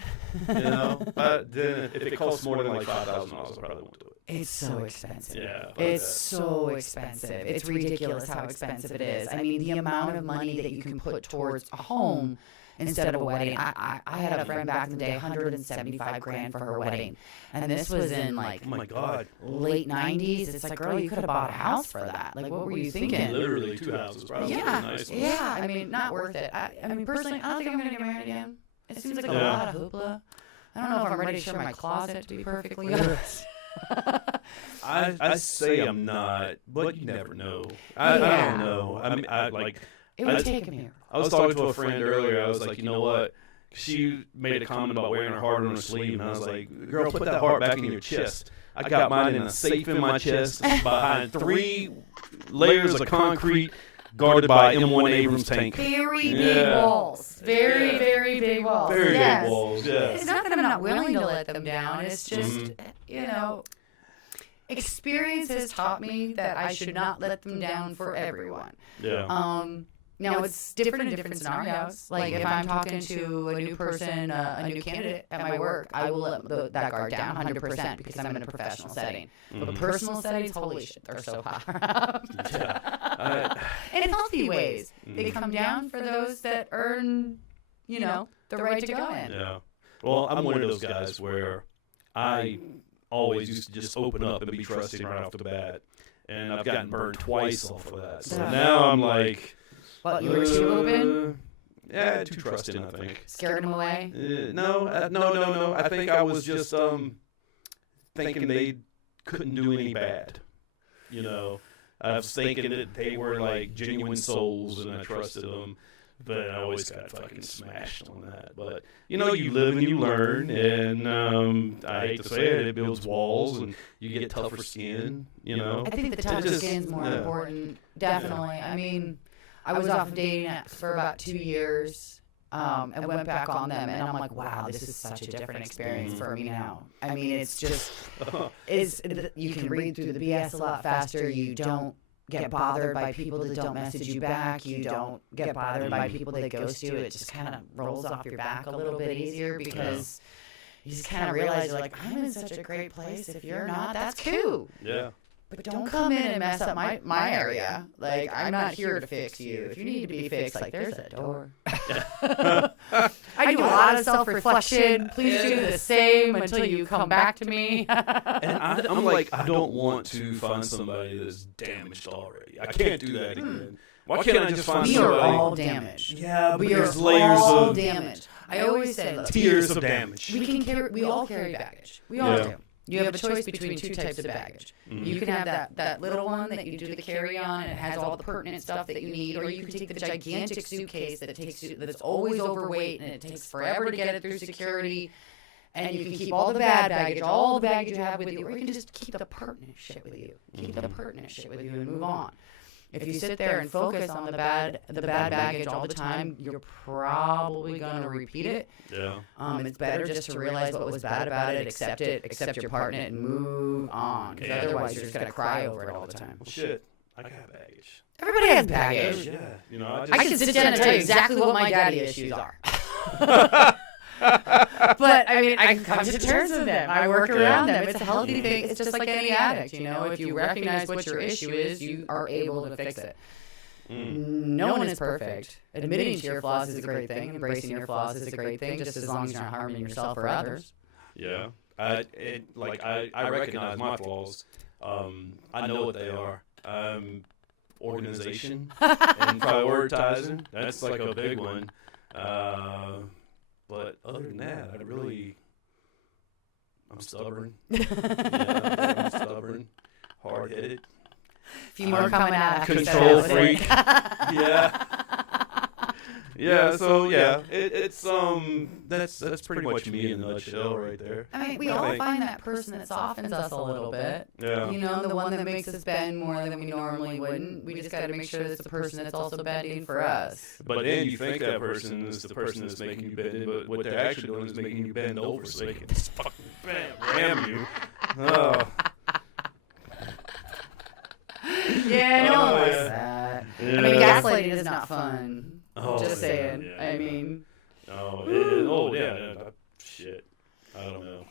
But then if it costs more than like $5,000, I probably won't do it. It's so expensive. Yeah, fuck It's that. so expensive. It's ridiculous how expensive it is. I mean, the amount of money that you can put towards a home instead of a wedding. I had a friend back in the day, $175,000 for her wedding, and this was in like Oh my God! late '90s. It's like, girl, you could have bought a house for that. Like, what were you thinking? Literally 2 houses, probably. Yeah, Nice ones. yeah. I mean, not worth it. I mean, personally, I don't think I'm gonna get married again. It seems like a Yeah. lot of hoopla. I don't know if I'm ready to share my closet, to be perfectly honest. I say I'm not, but you never know. I don't know. I mean, it would take him here. I was talking to a friend earlier. I was like, you know what? She made a comment about wearing her heart on her sleeve, and I was like, girl, put that heart back in your chest. I got mine in a safe in my chest behind 3 layers of concrete guarded by M1 Abrams tank. Very big walls. Very big walls. Very big walls, yes. It's not that I'm not willing to let them down. It's just, experience has taught me that I should not let them down for everyone. Yeah. Now, it's different in different scenarios. Like, if I'm talking to a new person, a new candidate at my work, I will let that guard down 100% because I'm in a professional setting. But personal settings, holy shit, they're so hot. In healthy ways. They come down for those that earn, the right to go in. Yeah. Well, I'm one of those guys where I always used to just open up and be trusting right off the bat. And I've gotten burned twice off of that. So now I'm like... What, you were too open? Yeah, too trusting, I think. Scared them away? No. I think I was just thinking they couldn't do any bad. I was thinking that they were like genuine souls, and I trusted them. But I always got fucking smashed on that. But, you live and you learn, and I hate to say it builds walls, and you get tougher skin, I think the tougher skin's more important, definitely. I mean... I was off of dating apps for about 2 years and went back on them, and I'm like, wow, this is such a different experience for me now. I mean, it's just, you can read through the BS a lot faster. You don't get bothered by people that don't message you back. You don't get bothered by people that ghost you. It just kind of rolls off your back a little bit easier because you just kind of realize, you're like, I'm in such a great place. If you're not, that's cool. Yeah. But don't come in and mess up my area. Like, I'm not here to fix you. If you need to be fixed, like, there's a door. I do a lot of self-reflection. Please do the same until you come back to me. And I'm like, I don't want to find somebody that's damaged already. I can't do that again. Why can't I just find somebody? We are all damaged. Yeah, but we there's are layers all of damaged. I always say, look, tiers of damage. We all carry baggage. We all do. You have a choice between 2 types of baggage. You can have that little one that you do the carry on and it has all the pertinent stuff that you need, or you can take the gigantic suitcase that's always overweight and it takes forever to get it through security, and you can keep all the bad baggage, all the baggage you have with you, or you can just keep the pertinent shit with you. Keep the pertinent shit with you and move on. If you sit there and focus on the bad baggage all the time, you're probably going to repeat it. Yeah. It's better just to realize what was bad about it, accept your part in it, and move on. Because otherwise, you're just going to cry over it all the time. Well, shit, I got baggage. Everybody has baggage. Yeah. I can sit down and tell you exactly what my daddy issues are. But, I mean, I can come to terms with them. I work around them. It's a healthy thing. It's just like any addict, If you recognize what your issue is, you are able to fix it. No one is perfect. Admitting to your flaws is a great thing. Embracing your flaws is a great thing, just as long as you're not harming yourself or others. Yeah. I recognize my flaws. I know what they are. Organization and prioritizing. That's like a big one. But other than that, I'm stubborn. I'm stubborn, hard-headed. A few more coming out. Control freak. Yeah. Yeah, so yeah, it's that's pretty much me in a nutshell right there. I mean, we all find that person that softens us a little bit. Yeah. The one that makes us bend more than we normally wouldn't. We just got to make sure that's the person that's also bending for us. But then you think that person is the person that's making you bend, but what they're actually doing is making you bend over so they can just fucking ram you. Oh. Yeah, no one likes that. Yeah. I mean, gaslighting is not fun. Oh, just saying. Yeah. I mean. Shit. I don't know.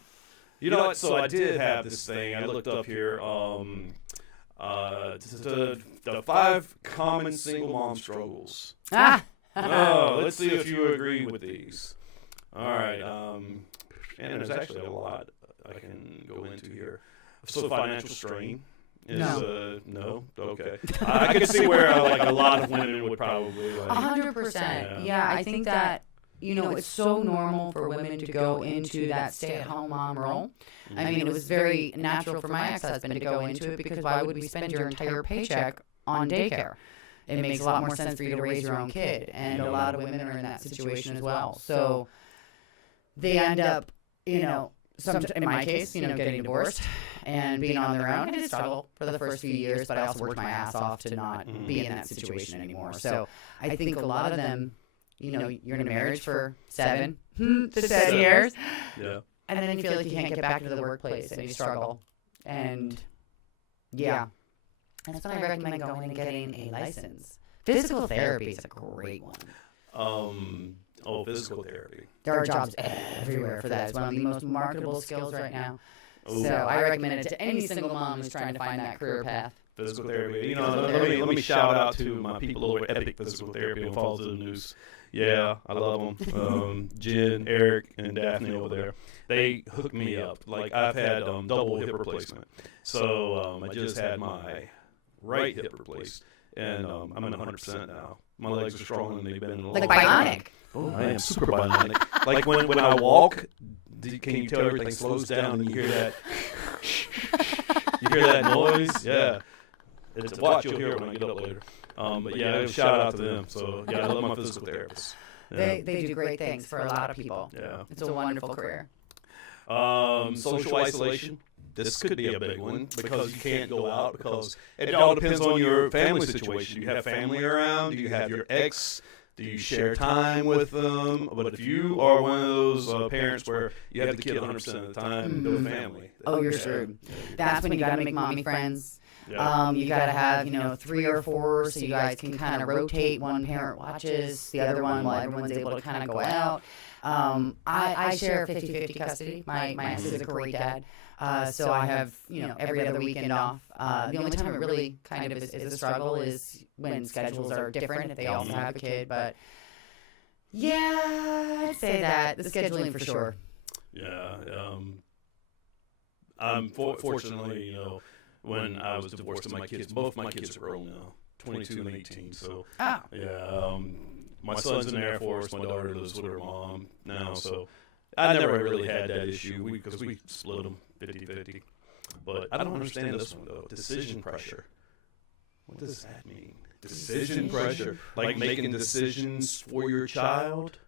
You know what? So I did have this thing. I looked up here. The 5 common single mom struggles. Let's see if you agree with these. All right. And there's actually a lot I can go into here. So financial strain. No. Okay. I can see where a lot of women would probably 100%. Yeah, I think that it's so normal for women to go into that stay-at-home mom role. I mean, it was very natural for my ex-husband to go into it because why would we spend your entire paycheck on daycare? It makes a lot more sense for you to raise your own kid. And a lot of women are in that situation as well. So they end up, in my case, getting divorced and being on their own. I did struggle for the first few years, but I also worked my ass off to not be in that situation anymore. So I think a lot of them, you're in a marriage for 7 to 10 years. Yeah. And then you feel like you can't get back into the workplace and you struggle. And yeah. That's when I recommend going and getting a license. Physical therapy is a great one. Physical therapy. There are jobs everywhere for that. It's one of the most marketable skills right now. Ooh. So I recommend it to any single mom who's trying to find that career path. Physical therapy. Let me shout out to my people over at Epic Physical Therapy and Falls to the News. Yeah, I love them. Jen, Eric, and Daphne over there. They hooked me up. Like, I've had double hip replacement. So I just had my right hip replaced. And I'm at 100% now. My legs are stronger than they've been in a long time. Like bionic. Oh, I am super bionic. Like when I walk, can you tell everything slows down and you hear that? You hear that noise? Yeah. Watch, you'll hear it when I get up later. But yeah, shout out to them. So yeah, I love my physical therapists. Yeah. They do great things for a lot of people. Yeah. It's a wonderful career. Social isolation. This could be a big one because you can't go out because it all depends on your family situation. Do you have family around? Do you have your ex? Do you share time with them? But if you are one of those parents where you have the kid 100% of the time, no family. Oh, you're screwed. That's when you got to make mommy friends. Yeah. You got to have, 3 or 4 so you guys can kind of rotate. One parent watches, the other one while everyone's able to kind of go out. I share 50-50 custody. My ex is a great dad. So I have, every other weekend off. The only time it really kind of is a struggle is when schedules are different, if they also have a kid. But, yeah, I'd say that. The scheduling for sure. Yeah. I'm fortunately, when I was divorced, my kids, both my kids are grown now, 22 and 18. So, yeah, my son's in the Air Force. My daughter lives with her mom now. So I never really had that issue because we split them 50-50. But I don't understand this one, though. Decision pressure. What does that mean? Decision pressure? Like making decisions for your child?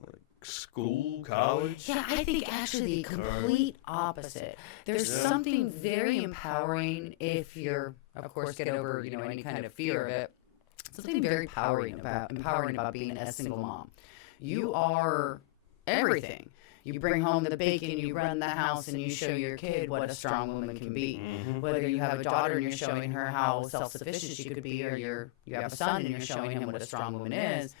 Like school, college? Yeah, I think actually the complete opposite. There's something very empowering if you're, of course, get over, any kind of fear of it. Something very empowering about being a single mom. You are everything. You bring home the bacon, you run the house, and you show your kid what a strong woman can be. Mm-hmm. Whether you have a daughter and you're showing her how self-sufficient she could be, or you have a son and you're showing him what a strong woman is.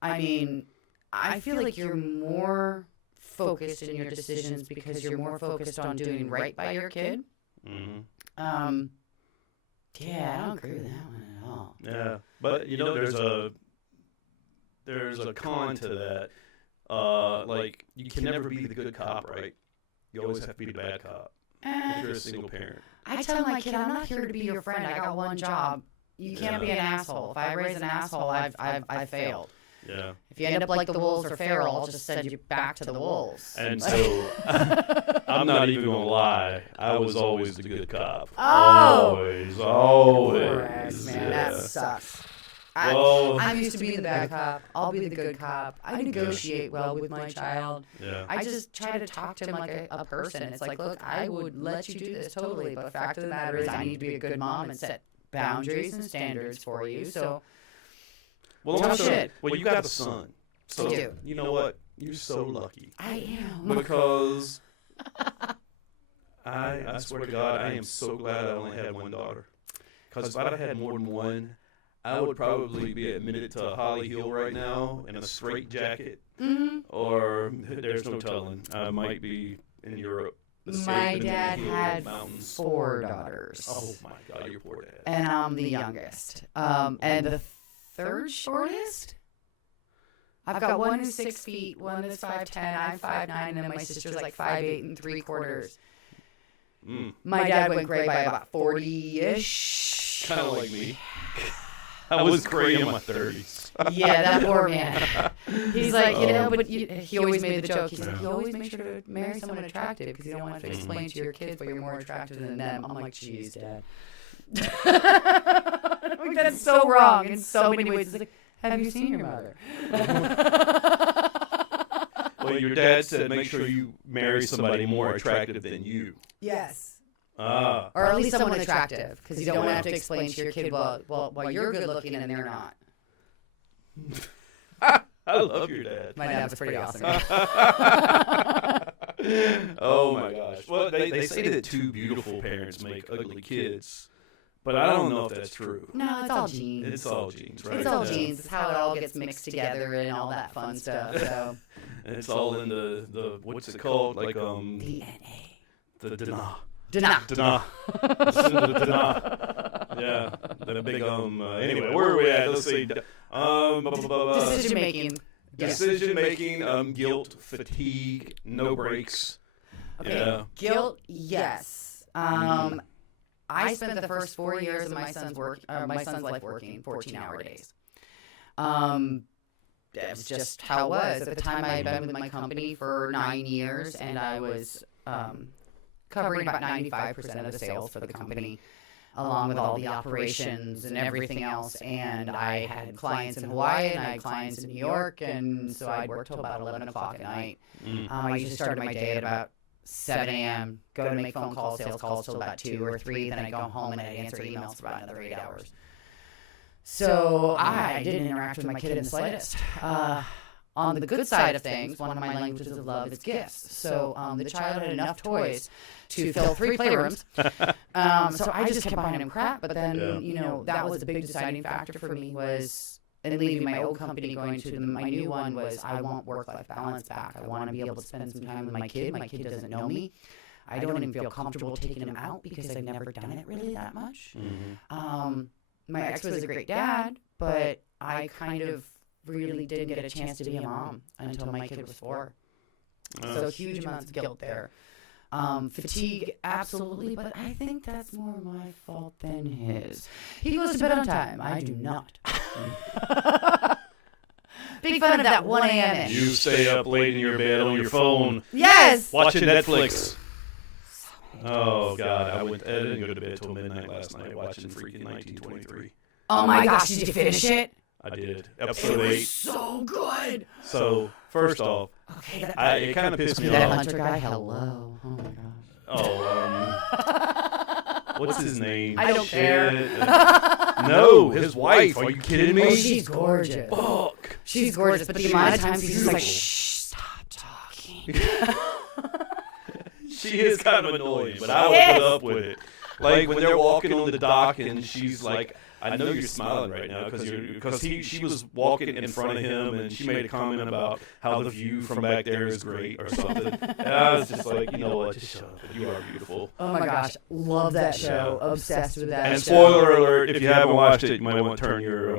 I mean, I feel like you're more focused in your decisions because you're more focused on doing right by your kid. Mm-hmm. Yeah, I don't agree with that one at all. Yeah, but there's a con to that. Like, you can never be the good cop, right? You always have to be the bad cop if you're a single parent. I tell my kid, I'm not here to be your friend. I got one job. You can't be an asshole. If I raise an asshole, I've failed. Yeah. If you end up like the wolves or feral, I'll just send you back to the wolves. And so, I'm not even gonna lie. I was always the good cop. Oh, always. Man, yeah. that sucks. Well, I'm used to being the bad cop. I'll be the good cop. I negotiate well with my child. Yeah. I just try to talk to him like a person. It's like, look, I would let you do this totally, but the fact of the matter is I need to be a good mom and set boundaries and standards for you. So, shit. Well, you got a son. So, I do. You know what? You're so lucky. I am. Because I swear to God, I am so glad I only had one daughter. Because if I'd have had more than one, I would probably be admitted to Holly Hill right now in a straight jacket. Mm-hmm. Or there's no telling. I might be in Europe. My dad had 4 daughters. Oh, my God, your poor dad. And I'm the youngest. And the third shortest? I've got one who's 6 feet, one that's 5'10", I'm 5'9", and then my sister's like 5'8" and 3/4. My dad went gray by about 40-ish. Kind of like me. I was gray in my 30s. Yeah, that poor man. He's like, you know, but he always made the joke. He's like, you always make sure to marry someone attractive because you don't want to have to explain to your kids why you're more attractive than them. I'm like, geez, Dad. Like, that's so wrong in so many ways. It's like, have you seen your mother? Well, your dad said make sure you marry somebody more attractive than you. Yes. Ah. Or at least someone attractive, because you don't want to have to explain to your kid, well, you're good looking and they're not. I love your dad. My dad was pretty awesome. Oh my gosh. Well, they say that two beautiful parents make ugly kids, but I don't know if that's true. No, it's all genes. It's all genes, right? It's all genes. It's how it all gets mixed together and all that fun stuff. So. And it's all in the what's it called? Like DNA. The DNA. DNA. DNA. It's in the DNA. Yeah. The big anyway, where are we at? Let's see. Decision making. Decision making, guilt, fatigue, no breaks. Okay. Yeah. Guilt, yes. I spent the first 4 years of my son's life working 14-hour days. That's just how it was. At the time, I had been with my company for 9 years, and I was covering about 95% of the sales for the company, along with all the operations and everything else. And I had clients in Hawaii, and I had clients in New York, and so I'd work till about 11 o'clock at night. I usually started my day at about 7 a.m., go to make phone calls, sales calls till about 2 or 3, then I'd go home and I'd answer emails for about another 8 hours. So I didn't interact with my kid in the slightest. On the good side of things, one of my languages of love is gifts. So the child had enough toys to fill 3 playrooms. So I just kept buying him crap. But then, you know, that was a big deciding factor for me was, and leaving my old company, going to my new one was, I want work-life balance back. I want to be able to spend some time with my kid. My kid doesn't know me. I don't even feel comfortable taking him out because I've never done it really that much. My ex was a great dad, but I kind of really didn't get a chance to be a mom until my kid was 4. So huge amounts of guilt there. Fatigue, absolutely, but I think that's more my fault than his. He goes to bed on time. I do not. Big fan of that 1 a.m. You stay up late in your bed on your phone. Yes! Watching Netflix. Oh, God. I didn't go to bed till midnight last night watching freaking 1923. Oh, my gosh. Did you finish it? I did. Episode 8. It was so good. So, first off, okay, it kind of pissed me that off. Hunter guy, hello. Oh, my gosh. Oh, what's his name? I don't care. No, his wife. Are you kidding me? Oh, she's gorgeous. Fuck. She's gorgeous, but the amount of times he's just like, shh, stop talking. She is kind of annoying, but I will put up with it. Like when they're walking on the dock and she's like, I know you're smiling right now because she was walking in front of him and she made a comment about how the view from back there is great or something. And I was just like, you know what, just shut up. You are beautiful. Oh my gosh, love that show. Obsessed with that show. And spoiler alert, if you haven't watched it, you might want to turn your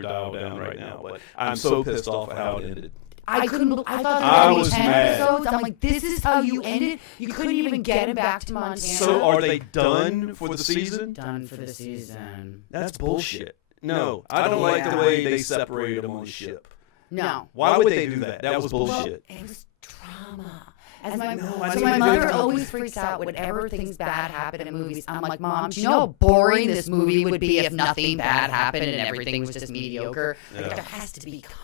dial down right now. But I'm so pissed off at how it ended. I couldn't believe, I thought I there were was 10 mad. episodes. I'm like, this is how you ended? You couldn't even get him back to Montana? So are they done for the season? Done for the season. That's bullshit. No, I don't like the way they separated them on the ship. No. Why would they do that? That was bullshit. It was drama. As my didn't mother do always freaks out whenever things bad happen in movies. I'm like, Mom, do you know how boring this movie would be if nothing bad happened and everything was just mediocre? Like, there has to be conflict.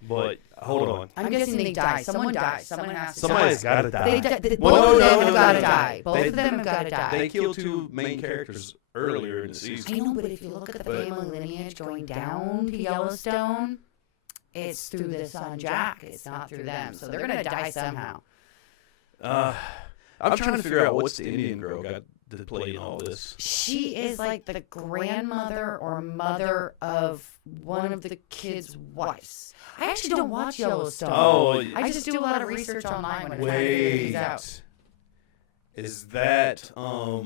But hold on. I'm guessing they die. Someone dies. Someone has to Somebody's die. got to die. Both of them have got to die. Both of them have got to die. They killed 2 main characters earlier in the season. I know, but if you look at the family lineage going down to Yellowstone, it's through the son Jack. It's not through them. So they're going to die somehow. I'm trying to figure out what's the Indian girl got to play in all this. She is like the grandmother or mother of one of the kids' wives. I actually don't watch Yellowstone. Oh, I just do a lot of research online when I'm trying to figure things out. Is that oh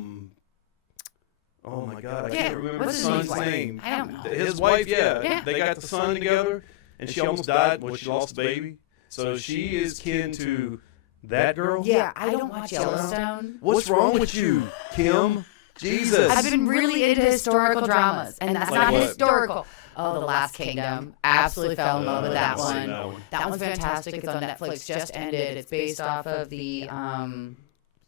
my God, I can't remember the son's name. I don't know. His wife, yeah. They got the son together, and she almost died when she lost the baby. So she is kin to that girl? Yeah, I don't watch Yellowstone. What's wrong with you, Kim? Jesus. I've been really into historical dramas, and that's Like not what? historical. Oh, The Last Kingdom. Absolutely fell in love with that I've seen one. that one. That one's fantastic. It's on Netflix. Just ended. It's based off of the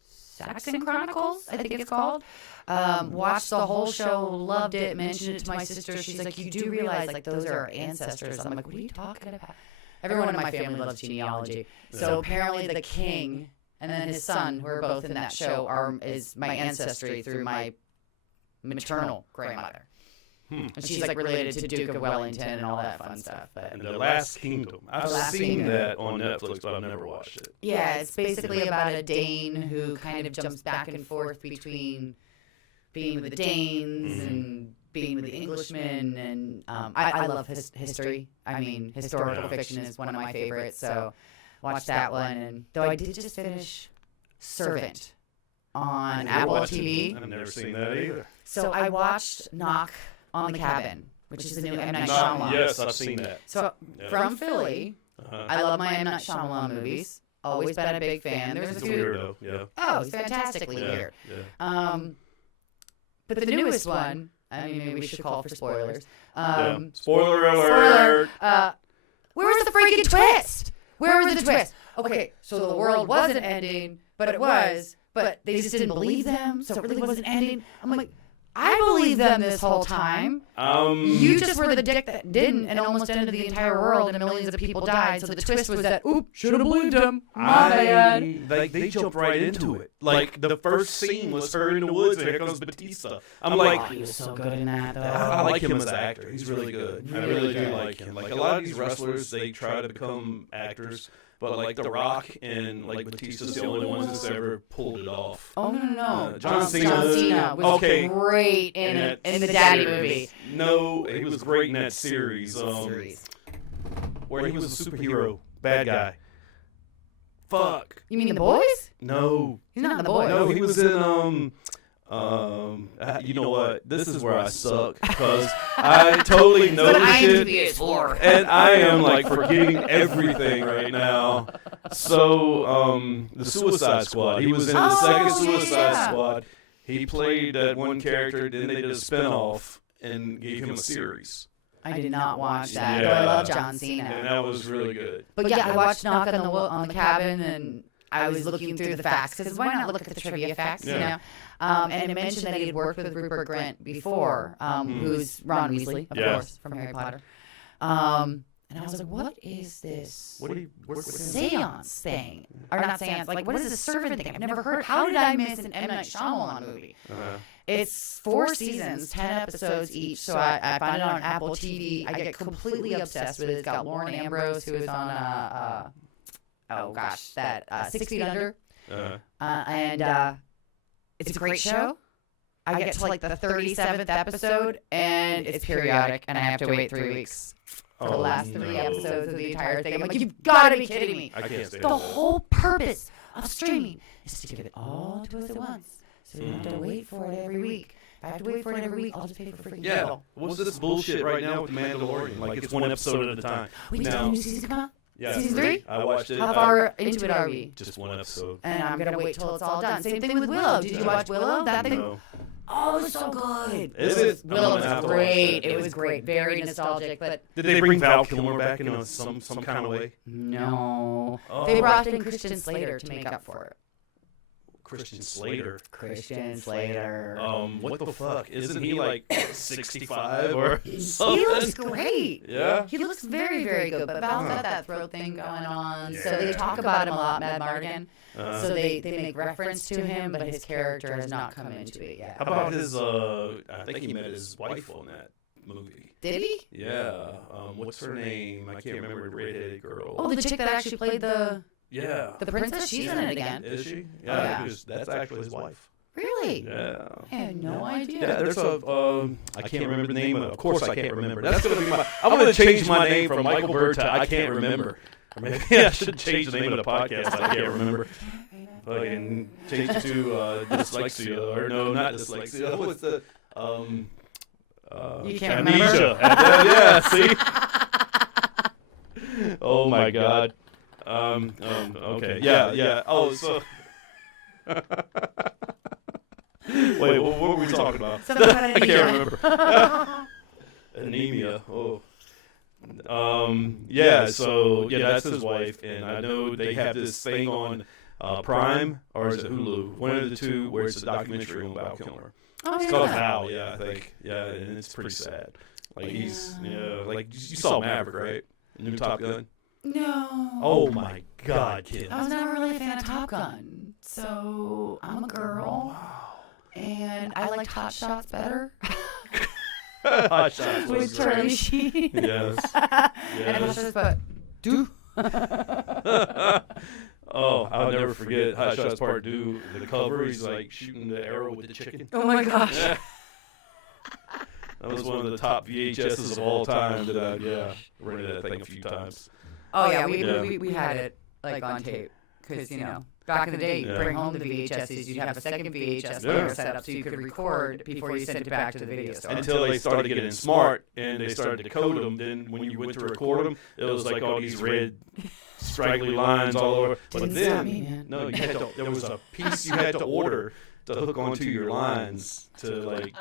Saxon Chronicles, I think it's called. Watched the whole show, loved it, mentioned it to my sister. She's like, you do realize, like, those are our ancestors. I'm like, what are you talking about? Everyone in my family loves genealogy. So apparently the king and then his son, who are both in that show, is my ancestry through my maternal grandmother. And she's like related to Duke of Wellington and all that fun stuff. But And The Last Kingdom. I've seen Kingdom. that on Netflix, but I've never watched it. yeah, it's basically about a Dane who kind of jumps back and forth between being with the Danes and being with the Englishmen. And I love history. I mean, historical fiction is one of my favorites. So watch that one. And though I did just finish Servant on Apple TV. I've never seen that either. So I watched Knock on the Cabin, which is the new M. Night Shyamalan. Yes, I've seen that. So from Philly, I love my M. Night Shyamalan movies. Always been a big fan. There's a He's a few. weirdo, yeah. Oh, he's fantastically weird. Yeah. But the newest one, I mean, maybe we should call for spoilers. Spoiler alert! Where was the freaking twist? Where was the twist? Okay, so the world wasn't ending, but it was. But they just didn't believe them, so it really wasn't ending. I'm like, I believed them this whole time. You just were the dick that didn't, and almost ended the entire world, and millions of people died. So the twist was that, oop, should have believed him. My bad. They jumped right into it. Like, the first scene was her in the woods, and here comes Batista. I'm like, Oh, he was so good in that, though. I like him as an actor. He's really good. I really do like him. Like, a lot of these wrestlers, they try to become actors. But, like, The Rock and, like, Batista's the only ones that's ever pulled it off. Oh, no. John Cena. John Cena was great in the Daddy movie. No, he was great in that series. Where he was a superhero. Bad guy. Fuck. You mean The Boys? No. He's not in The Boys. No, he was in, you know what? This is where I suck because I totally know That's what shit, IMDb is for. and I am like forgetting everything right now. So, the Suicide Squad. He was in the second Suicide Squad. He played that one character. Then they did a spinoff and gave him a series. I did not watch that. Yeah. Though I love John Cena. And that was really good. But yeah, I watched Knock on the Cabin, and I was looking through the facts because why not look at the trivia facts, you know? And it mentioned that he had worked with Rupert Grint before, who's Ron Weasley, of course, from Harry Potter. And I was like, what is this seance thing? Or not seance, like what is this servant thing? I've never heard. How did I miss an M. Night Shyamalan movie? It's 4 seasons, 10 episodes each, so I found it on Apple TV. I get completely obsessed with it. It's got Lauren Ambrose, who is on, 6 Feet Under. And it's a great show. I get to like the 37th episode, and it's periodic, and I have to wait 3 weeks for the last 3 episodes of the entire thing. I'm like, you've got to be kidding me. I can't stay. The whole purpose of streaming is to give it all to us at once, so we don't have to wait for it every week. If I have to wait for it every week, I'll just pay for freaking bill. What's this bullshit right now with The Mandalorian? Like, it's one episode at a time. Wait, did the new season come out? Yeah, Season 3? I watched it. How far into it are we? Just one episode. And I'm going to wait till it's all done. Same thing with Willow. Did you watch Willow? That thing? No. Oh, it was so good. Is it? Willow was great. It was great. Very nostalgic. But Did they bring Val Kilmer back in some kind of way? no. Oh. They brought in Christian Slater to make up for it. Christian Slater. Christian Slater. What the fuck? Isn't he like 65 or something? He looks great. Yeah? He looks very, very good. But Val's got that throat thing going on. So Yeah. they talk about him a lot, Mad Mardigan. So they make reference to him, but his character has not come into it yet. How about his, I think he met his wife on that movie. Did he? Yeah. What's her name? I can't remember the redheaded girl. Oh, the chick that actually played the princess? She's in it again. Is she? Yeah. Yeah, because that's actually his wife. Really? Yeah. I had no idea. Yeah, there's I can't remember the name of course I can't remember. That's going to be I'm going to change my name from Michael Bird to I can't remember. Or maybe I should change the name of the podcast. I can't remember. Fucking change it to dyslexia. Or no, not dyslexia. What's the, You can't amnesia. Yeah, see? Oh my God. Okay. Yeah. Oh, so. Wait, what were we talking about? Something about I can't remember. Anemia. Oh. Yeah. So yeah, that's his wife, and I know they have this thing on Prime or is it Hulu? One of the two, where it's a documentary on Val Kilmer. Oh, It's called Val. Yeah, I think. Yeah, and it's pretty sad. Like like you saw Maverick, right? The new Top Gun. No. Oh my God, kid. I was never really a fan of Top Gun, so I'm a girl, and I liked Hot Shots better. Hot Shots was With Charlie Sheen. Yes. And Hot Shots, but do. Oh, I'll never forget Hot Shots Part 2. The cover, he's like shooting the arrow with the chicken. Oh my gosh. Yeah. That was one of the top VHSs of all time that I rented that thing a few times. Oh yeah, we had it like on tape because back in the day, you'd bring home the VHSs, you'd have a second VHS player set up so you could record before you sent it back to the video store. Until they started getting smart and they started to code them, then when you went to record them, it was like all these red straggly lines all over. But Didn't then, stop me, man. no, you had to, there was a piece you had to order to hook onto your lines to like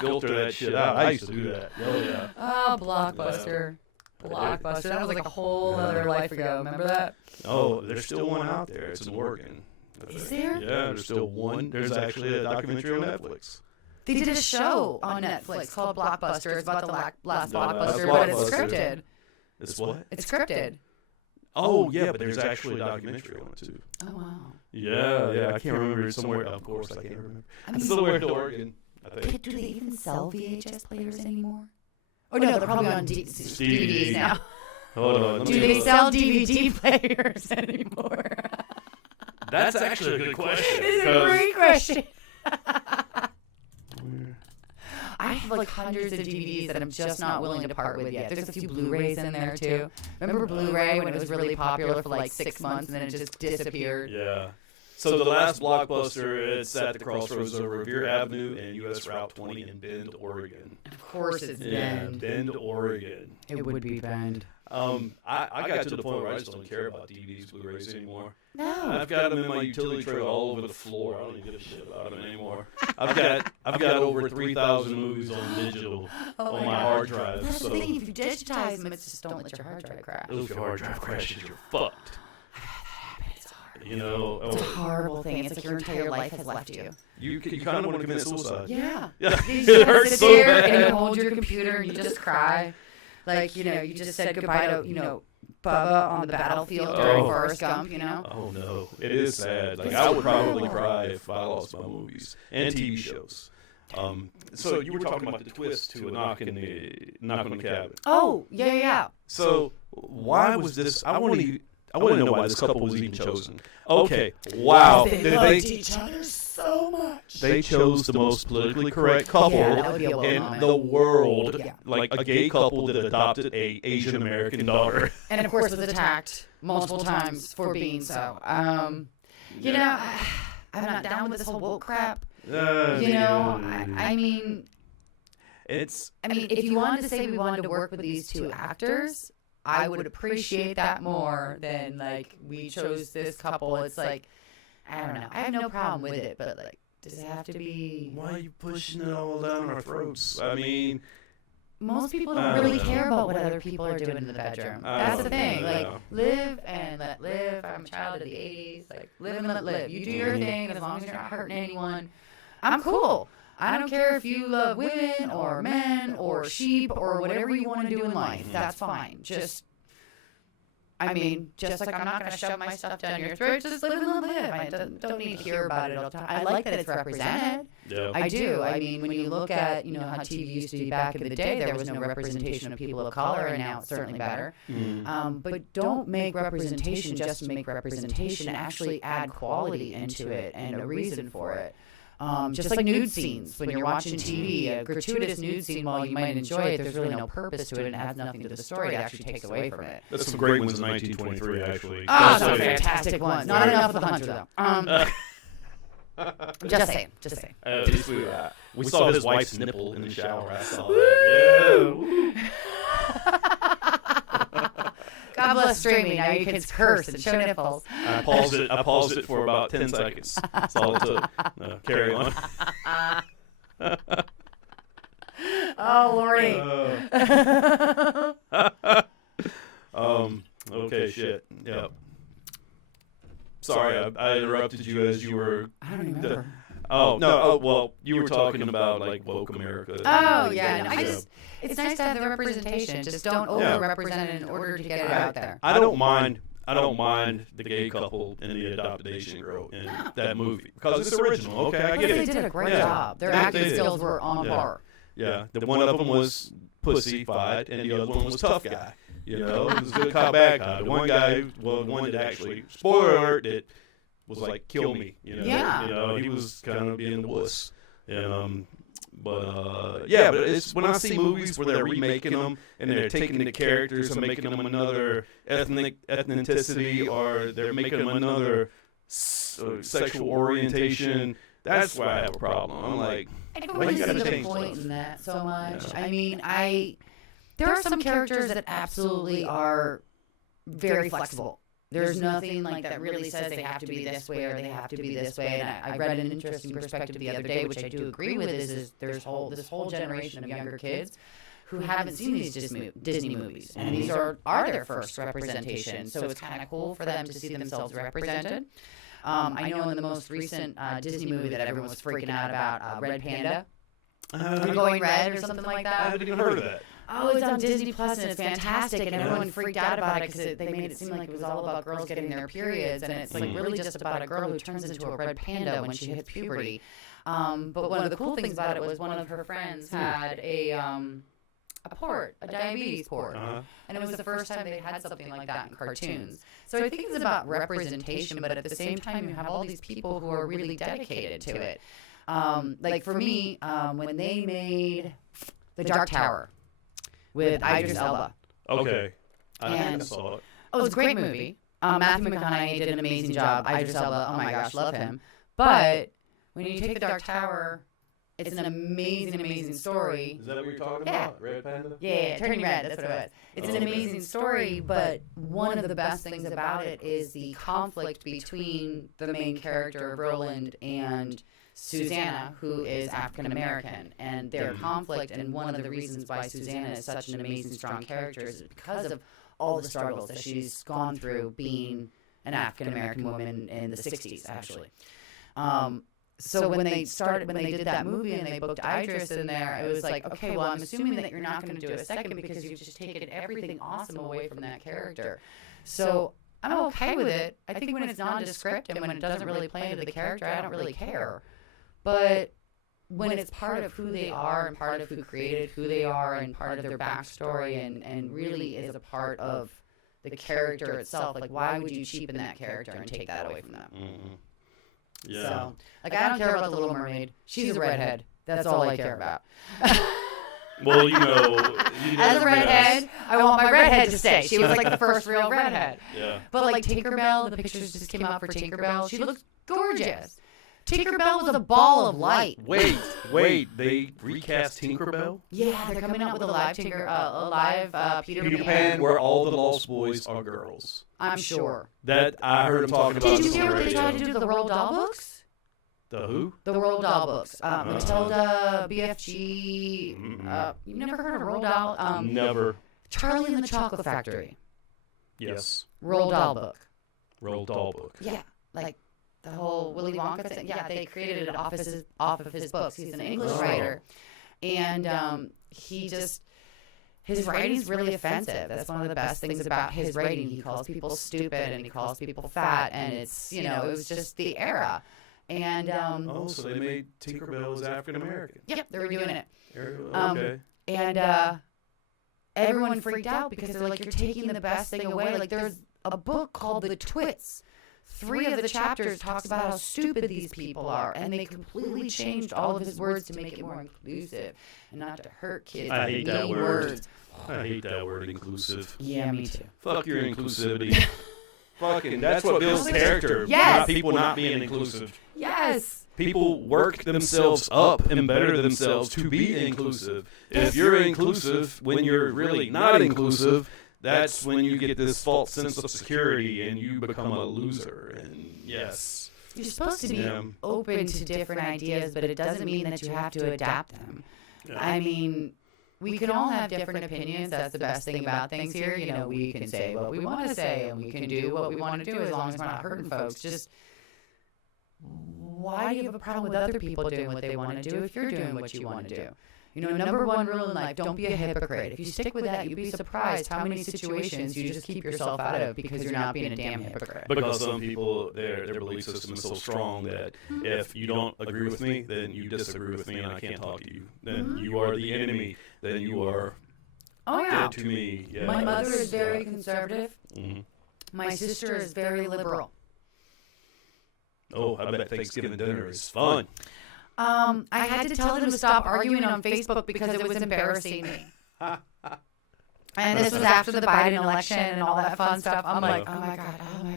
filter that shit out. I used to do that. Oh yeah. Oh, Blockbuster. Blockbuster. That was like a whole other life ago. Remember that? Oh, there's still one out there. It's in Oregon. Is there? Yeah, there's still one. There's actually a documentary on Netflix. They did a show on Netflix called Blockbuster. It's about the last The last Blockbuster, but it's Blockbuster. scripted. It's what? It's scripted. Oh, yeah, but there's actually a documentary on it, too. Oh, wow. Yeah, I can't remember. It's somewhere. Of course, I can't remember. It's somewhere in Oregon, I think. Do they even sell VHS players anymore? Oh, no, they're probably on DVDs now. Hold on. Do they sell DVD players anymore? That's actually a good question. It's a great question. I have like hundreds of DVDs that I'm just not willing to part with yet. There's a few Blu-rays in there too. Remember Blu-ray when it was really popular for like 6 months and then it just disappeared? Yeah. So the last Blockbuster, it's at the crossroads of Revere Avenue and U.S. Route 20 in Bend, Oregon. Of course it's Bend. Bend. Bend, Oregon. It would be Bend. I got to the point where I just don't care about DVDs, Blu-rays anymore. No. I've got them in my utility tray all over the floor. I don't even give a shit about them anymore. I've got over 3,000 movies on digital on my hard drive. That's So the thing. If you digitize them, it's just don't let your hard drive crash. if your hard drive crashes, you're fucked. It's hard. You know, It's a horrible thing. It's like your entire life has left you. you kind of want to commit suicide. Yeah. Yeah, You it just hurts sit so there and you bad. hold your computer and you just cry. Like, you just said goodbye to, Bubba on the battlefield during Forrest Gump, Oh no, it is sad. Like I would probably cry if I lost my movies and TV shows. So you were talking about the twist to a knock on the cabin. Oh, yeah. So why was this? I want to know why this couple was even chosen. Okay, wow. They loved each other so much. They chose the most politically correct couple Yeah, that would be a in moment. the world, Yeah. like a gay couple that adopted a Asian American daughter. And of course was attacked multiple times for being so. I'm not down with this whole woke crap. I mean, if you wanted to say we wanted to work with these two actors, I would appreciate that more than like we chose this couple. It's like, I don't know. I have no problem with it, but like, does it have to be? Why are you pushing it all down our throats? I mean, Most people don't really care about what other people are doing in the bedroom. That's the thing. Like, live and let live. I'm a child of the 80s. Like, live and let live. You do your thing as long as you're not hurting anyone. I'm cool. I don't care if you love women or men or sheep or whatever you want to do in life. That's fine. Just like I'm not going to shove my stuff down your throat. Just live and let live. I don't need to hear about it all the time. I like that it's represented. yeah. I do. I mean, when you look at, how TV used to be back in the day, there was no representation of people of color, and now it's certainly better. But don't make representation just to make representation. Actually add quality into it and a reason for it. Just like nude scenes. When you're watching TV, a gratuitous nude scene, while you might enjoy it, there's really no purpose to it and adds nothing to the story. It actually takes away from it. That's some great ones in 1923, actually. Oh, some fantastic ones. Not enough of the Hunter, though. Just saying. At least we saw his wife's nipple in the shower. I saw that. Yeah. God bless streaming. Now you can curse and show nipples. I paused it for about 10 seconds. That's all it took. No, carry on. Oh, Lordy. Okay, shit. Yep. Sorry, I interrupted you as you were. I don't remember. Oh no! Oh well, you were talking about like woke America. Oh yeah, no, it's nice to have the representation. Just don't over-represent it in order to get it out there. I don't mind the gay couple and the adopted Asian girl in that movie because it's original. Okay, I get They it. did a great job. Their acting skills were on par. Yeah, the one of them was pussy-fied and the other one was tough guy. You know, it was a good cop, bad cop. The one guy, well, the one that actually, spoiler alert, that was like, kill me. You know, Yeah. You know, he was kind of being the wuss. And, but it's when I see movies where they're remaking them and they're taking the characters and making them another ethnicity or they're making them another sexual orientation, that's why I have a problem. I'm like, I don't why really you gotta see the change point stuff? in that so much. Yeah. I mean, there are some characters that absolutely are very flexible. There's nothing like that really says they have to be this way or they have to be this way. And I read an interesting perspective the other day, which I do agree with, is there's this whole generation of younger kids who haven't seen these Disney movies. And these are their first representation. So it's kind of cool for them to see themselves represented. I know in the most recent Disney movie that everyone was freaking out about, Red Panda, Going Red or something like that. I haven't even heard of that. Oh, it's on Disney Plus and it's fantastic, and everyone freaked out about it because they made it seem like it was all about girls getting their periods, and it's like really just about a girl who turns into a red panda when she hits puberty. But one of the cool things about it was one of her friends had a diabetes port, and it was the first time they had something like that in cartoons. So I think it's about representation, but at the same time, you have all these people who are really dedicated to it. Like for me, when they made The Dark Tower with Idris Elba. Okay. I think I And- saw it. Oh, it's a great movie. Matthew McConaughey did an amazing job. Idris Elba, oh my gosh, love him. But when you take The Dark Tower, it's an amazing, amazing story. Is that what you're talking Yeah. about? Red Panda? Yeah, Turning Red, that's what it was. It's an amazing story, but one of the best things about it is the conflict between the main character, Roland, and Susanna, who is African American, and their conflict, and one of the reasons why Susanna is such an amazing, strong character is because of all the struggles that she's gone through being an African American woman in the 60s, actually. So when they did that movie and they booked Idris in there, it was like, okay, well, I'm assuming that you're not going to do a second because you've just taken everything awesome away from that character. So I'm okay with it. I think when it's nondescript and when it doesn't really play into the character, I don't really care. But when it's part of who they are and part of who created who they are and part of their backstory and really is a part of the character itself, like why would you cheapen that character and take that away from them? Mm-hmm. Yeah. So, like, I don't care about the Little Mermaid. She's a redhead. That's all I care about. Well, you know As a redhead, I want my redhead to stay. She was like the first real redhead. Yeah. But like Tinkerbell, the pictures just came out for Tinkerbell. She looks gorgeous. Tinkerbell was a ball of light. Wait, they recast Tinkerbell? Yeah, they're coming out with a live Peter Peter Pan. Pan, where all the Lost Boys are girls. I'm sure. That I heard him talking about. Did you this hear on the what they tried to radio. do to the Roald Dahl books? The who? The Roald Dahl books. Matilda, BFG. You've never heard of Roald Dahl? Never. Charlie and the Chocolate Factory. Yes. Roald Dahl book. Roald Dahl book. Yeah, like the whole Willy Wonka thing. Yeah, they created it off of his books. He's an English writer, and his writing's really offensive. That's one of the best things about his writing. He calls people stupid and he calls people fat, and it's it was just the era. And So they made Tinkerbell as African American. yep, they were doing it. Okay. And everyone freaked out because they're like, you're taking the best thing away. Like, there's a book called The Twits. 3 of the chapters talks about how stupid these people are, and they completely changed all of his words to make it more inclusive and not to hurt kids. I with hate that mean word. words. I hate that word, inclusive. Yeah, me too. Fuck your inclusivity. Fucking, that's what builds character. Yes. Not people not being inclusive. Yes. People work themselves up and better themselves to be inclusive. If you're inclusive when you're really not inclusive, that's when you get this false sense of security and you become a loser. And yes. You're supposed to be open to different ideas, but it doesn't mean that you have to adapt them. Yeah. I mean, we can all have different opinions. That's the best thing about things here. You know, we can say what we want to say, and we can do what we want to do as long as we're not hurting folks. Just why do you have a problem with other people doing what they want to do if you're doing what you want to do? You know, number one rule in life, don't be a hypocrite. If you stick with that, you'd be surprised how many situations you just keep yourself out of because you're not being a damn hypocrite. Because some people, their belief system is so strong that if you don't agree with me, then you disagree with me and I can't talk to you. Then you are the enemy. Then you are dead to me. Yeah, my mother is very conservative. Mm-hmm. My sister is very liberal. Oh, I bet Thanksgiving dinner is fun. I had to tell them to stop arguing on Facebook because it was embarrassing me. And this was after the Biden election and all that fun stuff. I'm like, oh my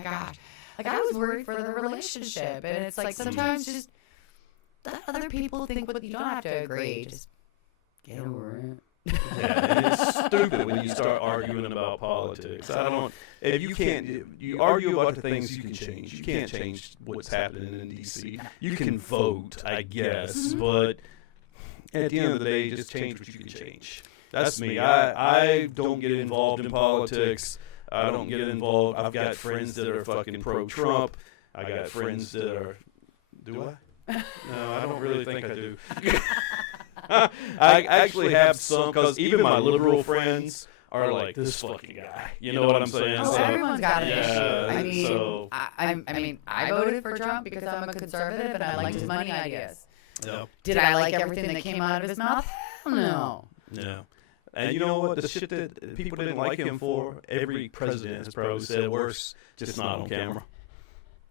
God. Like, I was worried for the relationship. And it's like, sometimes just let other people think what you don't have to agree. Just get over it. Yeah, it's stupid when you start arguing about politics. If you argue about the things you can change. You can't change what's happening in D.C. You can vote, I guess, but at the end of the day, just change what you can change. That's me. I don't get involved in politics. I don't get involved. I've got friends that are fucking pro-Trump. I got friends that are... Do I? No, I don't really think I do. I actually have some, because even my liberal friends are like, this fucking guy. You know what I'm saying? Oh, so, everyone's got an issue. I mean, so, I voted for Trump because I'm a conservative and I liked his money ideas. yeah. Did I like everything that came out of his mouth? Hell no. Yeah. And you know what? The shit that people didn't like him for, every president has probably said worse, just not on camera.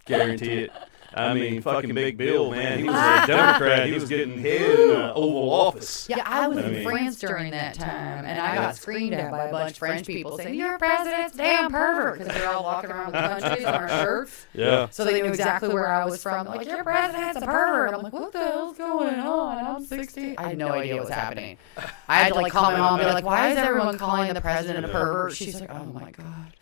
Guarantee it. I mean, fucking Big Bill, man. He was a Democrat. He was getting head in the Oval Office. Yeah, I was in France during that time, and I got screamed at by a bunch of French people saying, "Your president's a damn pervert," because they're all walking around with countries on our shirts. Yeah. So they knew exactly where I was from. They're like, "Your president's a pervert." I'm like, "What the hell's going on? I'm 60." I had no idea what was happening. I had to call my mom and be like, "Why is everyone calling the president a pervert?" She's like, "Oh my God."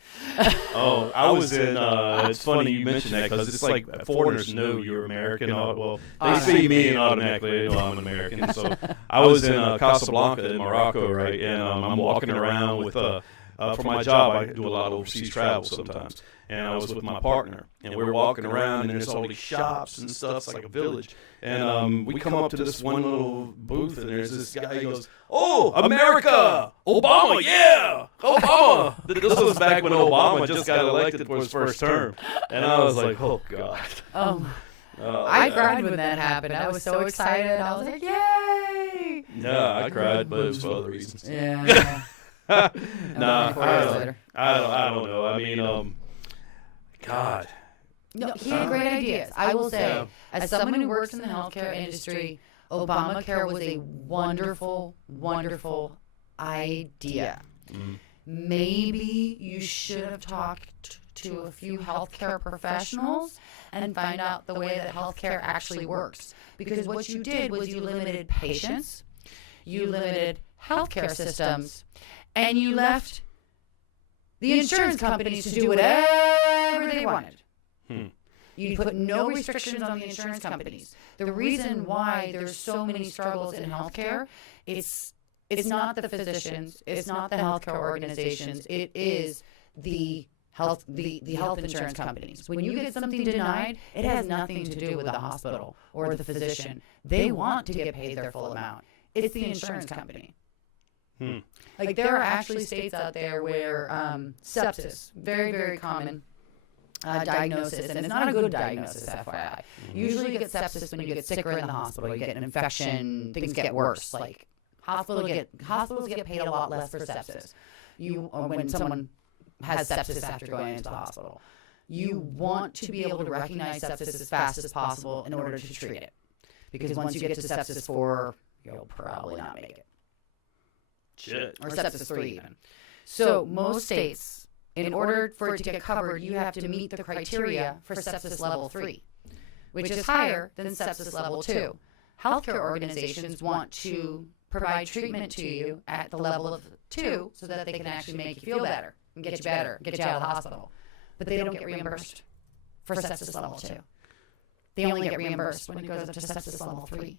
Oh, I was in, it's funny you mentioned that, because it's like foreigners know you're American. Well, they see me and automatically they know I'm an American. So I was in Casablanca in Morocco, right? And I'm walking around with, for my job, I do a lot of overseas travel sometimes. And I was with my partner, and we were walking around, and there's all these shops and stuff. It's like a village. And we come up to this one little booth, and there's this guy. He goes, "Oh, America! Obama, yeah! Obama!" This was back when Obama just got elected for his first term. And I was like, oh, God. I cried when that happened. I was so excited. I was like, yay! Yeah, I cried, but it was for other reasons. Yeah. Nah, 4 years later. I don't know. I mean, God. No, he had great ideas. I will say, as someone who works in the healthcare industry, Obamacare was a wonderful, wonderful idea. Mm. Maybe you should have talked to a few healthcare professionals and find out the way that healthcare actually works. Because what you did was you limited patients, you limited healthcare systems, and you left the insurance companies to do whatever they wanted. You put no restrictions on the insurance companies. The reason why there's so many struggles in healthcare, it's not the physicians, it's not the healthcare organizations, it is the health insurance companies. When you get something denied, it has nothing to do with the hospital or the physician. They want to get paid their full amount. It's the insurance company. Like, there are actually states out there where sepsis, very, very common diagnosis, and it's not a good diagnosis, FYI. Usually you get sepsis when you get sicker in the hospital. You get an infection, things get worse. Like, hospitals get paid a lot less for sepsis. Or when someone has sepsis after going into the hospital. You want to be able to recognize sepsis as fast as possible in order to treat it. Because once you get to sepsis 4, you'll probably not make it. Shit. Or sepsis 3 even. So most states, in order for it to get covered, you have to meet the criteria for sepsis level 3, which is higher than sepsis level 2. Healthcare organizations want to provide treatment to you at the level of 2 so that they can actually make you feel better and get you better, get you out of the hospital. But they don't get reimbursed for sepsis level 2. They only get reimbursed when it goes up to sepsis level 3.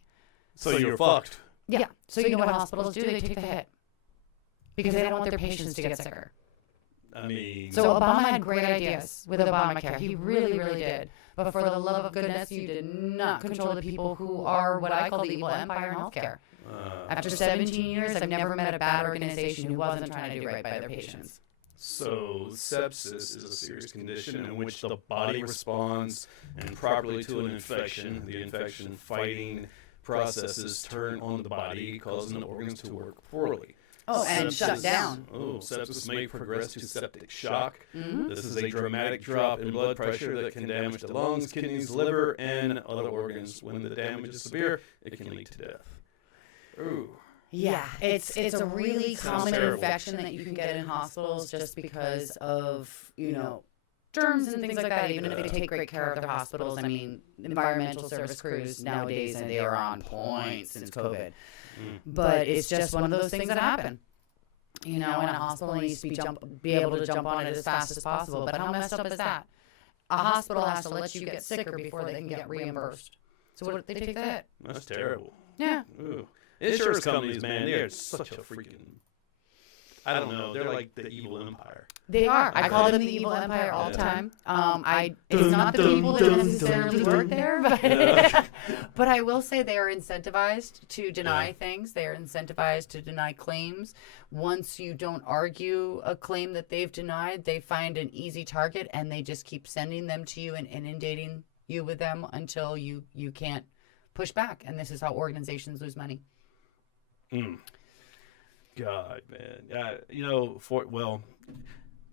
So you're fucked. Yeah. So you know what hospitals do? They take the hit because they don't want their patients to get sicker. I mean, So Obama had great ideas with Obamacare. He really, really did. But for the love of goodness, you did not control the people who are what I call the evil empire in healthcare. After 17 years, I've never met a bad organization who wasn't trying to do right by their patients. so sepsis is a serious condition in which the body responds improperly to an infection. The infection fighting processes turn on the body, causing the organs to work poorly. Oh, and shut down. Sepsis may progress to septic shock. This is a dramatic drop in blood pressure that can damage the lungs, kidneys, liver, and other organs. When the damage is severe, it can lead to death. Ooh. Yeah, it's a really common infection that you can get in hospitals just because of, germs and things like that, even if they take great care of their hospitals. I mean, environmental service crews nowadays, and they are on point since COVID. But it's just one of those things that happen. In a hospital needs to be able to jump on it as fast as possible. But how messed up is that? A hospital has to let you get sicker before they can get reimbursed. So what, they take the hit? That's terrible. Yeah. Ooh. Insurance companies, man, they're such a freaking, I don't know, they're like the evil empire. They are. I call them the evil empire all the time. It's not the people that necessarily work there, but I will say they are incentivized to deny things. They are incentivized to deny claims. Once you don't argue a claim that they've denied, they find an easy target and they just keep sending them to you and inundating you with them until you can't push back. And this is how organizations lose money. God, man.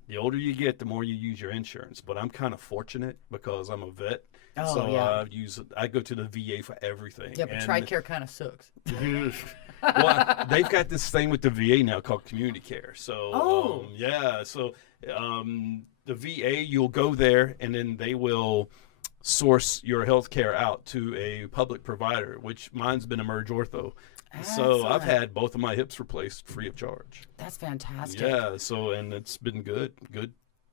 The older you get, the more you use your insurance. But I'm kind of fortunate because I'm a vet. Oh, so yeah. I go to the VA for everything. Yeah, but TRICARE kind of sucks. Well, they've got this thing with the VA now called community care. So, the VA, you'll go there and then they will source your health care out to a public provider, which mine's been Emerge Ortho. So I've had both of my hips replaced free of charge. That's fantastic. Yeah, and it's been good.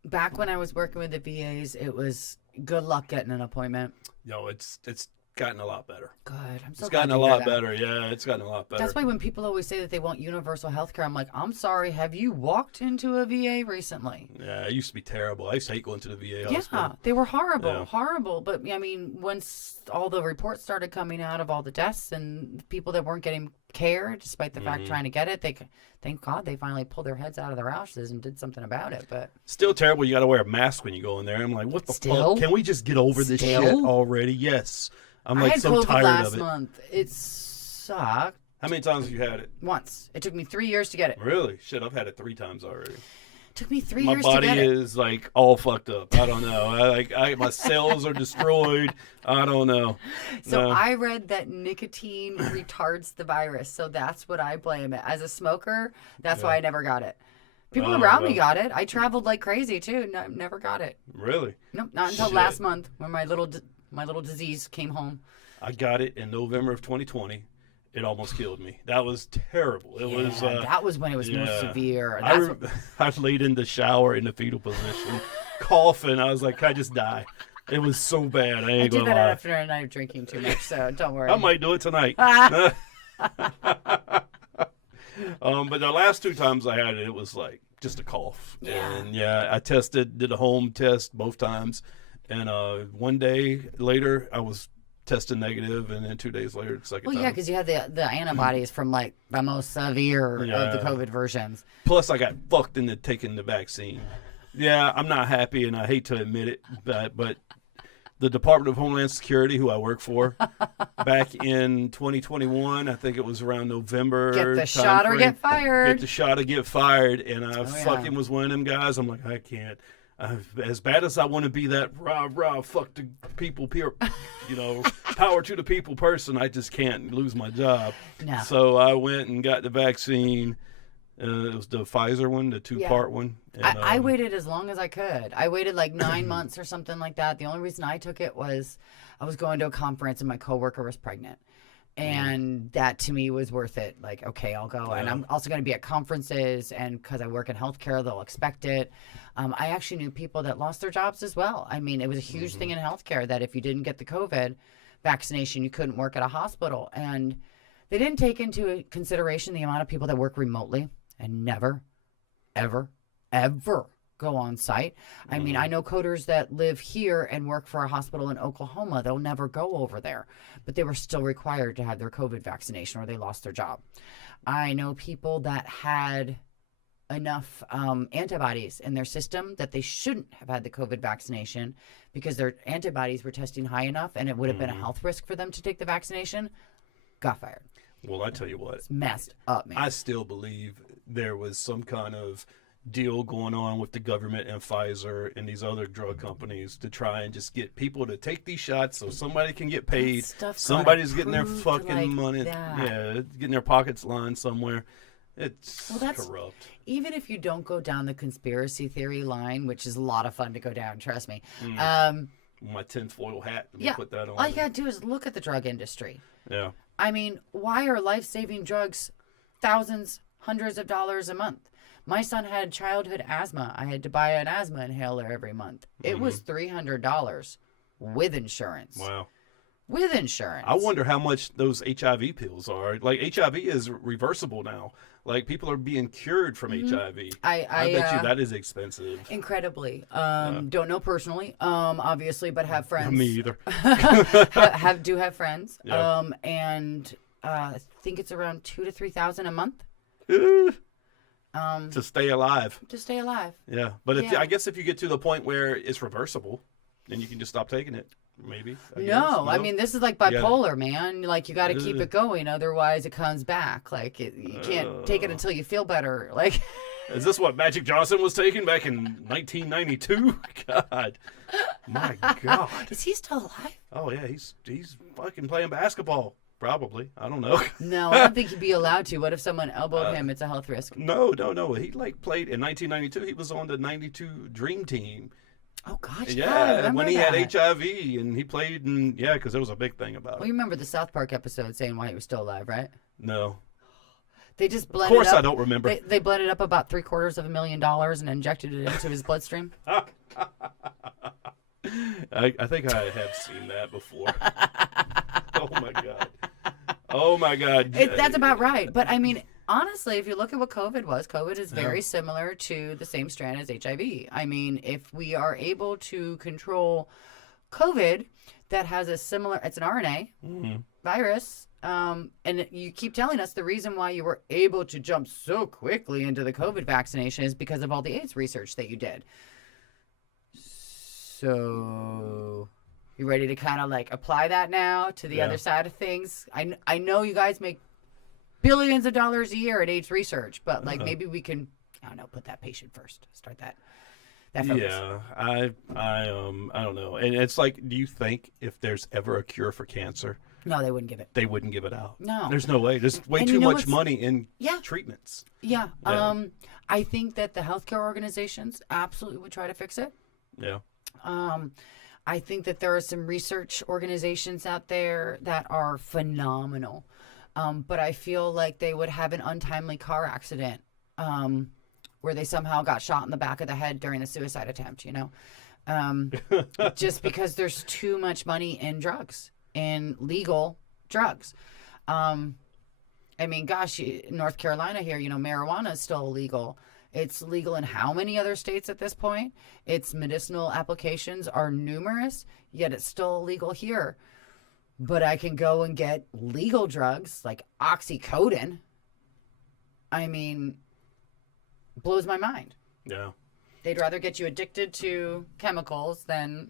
Back when I was working with the VAs, it was good luck getting an appointment. It's gotten a lot better. Good. I'm so It's glad gotten to a hear lot that. better. Yeah, it's gotten a lot better. That's why when people always say that they want universal health care, I'm like, I'm sorry, have you walked into a VA recently? Yeah, it used to be terrible. I used to hate going to the VA hospital. Yeah, they were horrible. But, I mean, once all the reports started coming out of all the deaths and people that weren't getting care, despite the fact trying to get it, thank God they finally pulled their heads out of their asses and did something about it. But still terrible. You got to wear a mask when you go in there. I'm like, what the fuck? Can we just get over this shit already? Yes. I'm like so tired last of it. month. It sucked. How many times have you had it? Once. It took me 3 years to get it. Really? Shit, I've had it 3 times already. Took me 3 My years to get it. body is like all fucked up. I don't know. My cells are destroyed. I don't know. So I read that nicotine retards the virus. So that's what I blame it. As a smoker, that's why I never got it. People around me got it. I traveled like crazy too. Never got it. Really? Nope, not until last month when my little disease came home. I got it in November of 2020. It almost killed me. That was terrible. That was when it was most severe. I laid in the shower in the fetal position, coughing. I was like, can I just die? It was so bad. I did that after a night of drinking too much, so don't worry. I might do it tonight. But the last 2 times I had it, it was like just a cough. Yeah. And I did a home test both times. And 1 day later, I was tested negative, and then 2 days later, the second time. Well, yeah, because you had the antibodies from like the most severe of the COVID versions. Plus, I got fucked into taking the vaccine. Yeah, I'm not happy, and I hate to admit it, but the Department of Homeland Security, who I work for, back in 2021, I think it was around November. Get the shot or get fired. Get the shot or get fired, and I fucking was one of them guys. I'm like, I can't. As bad as I want to be that rah, fuck the people, power to the people person, I just can't lose my job. No. So I went and got the vaccine. It was the Pfizer one, the 2-part one. And, I waited as long as I could. I waited like 9 months or something like that. The only reason I took it was I was going to a conference and my coworker was pregnant. And that to me was worth it. Like, okay, I'll go. And I'm also going to be at conferences, and because I work in healthcare, they'll expect it. I actually knew people that lost their jobs as well. I mean, it was a huge thing in healthcare that if you didn't get the COVID vaccination, you couldn't work at a hospital. And They didn't take into consideration the amount of people that work remotely and never, ever, ever go on site. I mean, I know coders that live here and work for a hospital in Oklahoma. They'll never go over there, but they were still required to have their COVID vaccination or they lost their job. I know people that had enough antibodies in their system that they shouldn't have had the COVID vaccination because their antibodies were testing high enough and it would have been a health risk for them to take the vaccination, got fired. Well, I tell you what. It's messed up, man. I still believe there was some kind of deal going on with the government and Pfizer and these other drug companies to try and just get people to take these shots so somebody can get paid. Somebody's getting their fucking money. Yeah, getting their pockets lined somewhere. It's corrupt. Even if you don't go down the conspiracy theory line, which is a lot of fun to go down, trust me. My tinfoil hat. Let me put that on. All you got to do is look at the drug industry. Yeah. I mean, why are life-saving drugs thousands, hundreds of dollars a month? My son had childhood asthma. I had to buy an asthma inhaler every month. It was $300 with insurance. Wow. With insurance. I wonder how much those HIV pills are. Like, HIV is reversible now. Like, people are being cured from HIV. I bet you that is expensive. Incredibly. Don't know personally, obviously, but have friends. Me either. do have friends. Yeah. And I think it's around $2,000 to $3,000 a month. To stay alive. To stay alive. Yeah. But I guess if you get to the point where it's reversible, then you can just stop taking it. Maybe. No, I mean, this is like bipolar, man. Like, you got to keep it going. Otherwise, it comes back. Like, you can't take it until you feel better. Like, is this what Magic Johnson was taking back in 1992? God. My God. Is he still alive? Oh, yeah. He's fucking playing basketball. Probably. I don't know. No, I don't think he'd be allowed to. What if someone elbowed him? It's a health risk. No. He, played in 1992. He was on the 92 Dream Team. Oh, gosh. Yeah, when he had HIV and he played, and because there was a big thing about it. Well, you remember the South Park episode saying why he was still alive, right? No. They just blended Of course I don't remember. They blended up about $750,000 and injected it into his bloodstream. I think I have seen that before. Oh, my God. That's about right. But, I mean, honestly, if you look at what COVID is very similar to the same strand as HIV. I mean, if we are able to control COVID that has it's an RNA virus, and you keep telling us the reason why you were able to jump so quickly into the COVID vaccination is because of all the AIDS research that you did. So, you ready to kind of apply that now to the other side of things? I know you guys make billions of dollars a year at AIDS research, but maybe we can, I don't know, put that patient first. Start that focus. Yeah, I don't know. And it's do you think if there's ever a cure for cancer? No, they wouldn't give it. They wouldn't give it out. No. There's no way. There's way too much money in treatments. Yeah. I think that the healthcare organizations absolutely would try to fix it. Yeah. I think that there are some research organizations out there that are phenomenal. But I feel like they would have an untimely car accident where they somehow got shot in the back of the head during a suicide attempt, just because there's too much money in drugs, in legal drugs. I mean, gosh, North Carolina here, marijuana is still illegal. It's legal in how many other states at this point? Its medicinal applications are numerous, yet it's still illegal here. But I can go and get legal drugs like oxycodone. I mean, blows my mind. Yeah. They'd rather get you addicted to chemicals than,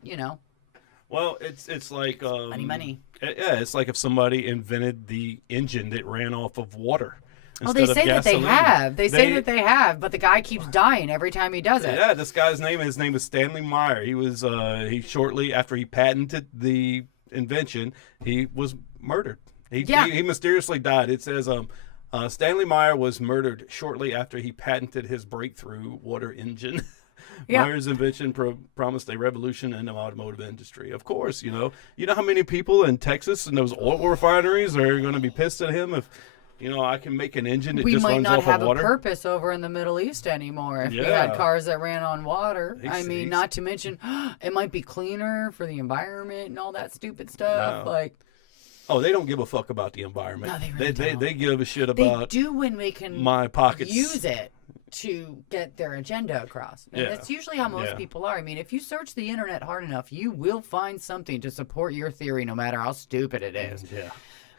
Well, it's like money. Yeah, it's like if somebody invented the engine that ran off of water. Well, they say that they have. They say that they have, but the guy keeps dying every time he does it. Yeah, his name is Stanley Meyer. He was he shortly after he patented the invention, he was murdered. He mysteriously died. It says Stanley Meyer was murdered shortly after he patented his breakthrough water engine. Meyer's invention promised a revolution in the automotive industry. Of course, you know how many people in Texas and those oil refineries are going to be pissed at him if I can make an engine that just runs off of water. We might not have a purpose over in the Middle East anymore if we had cars that ran on water. I mean, not to mention, it might be cleaner for the environment and all that stupid stuff. No. Oh, they don't give a fuck about the environment. No, they really don't. They give a shit They about do when we can my pockets. use it to get their agenda across. And that's usually how most people are. I mean, if you search the internet hard enough, you will find something to support your theory, no matter how stupid it is. Yeah.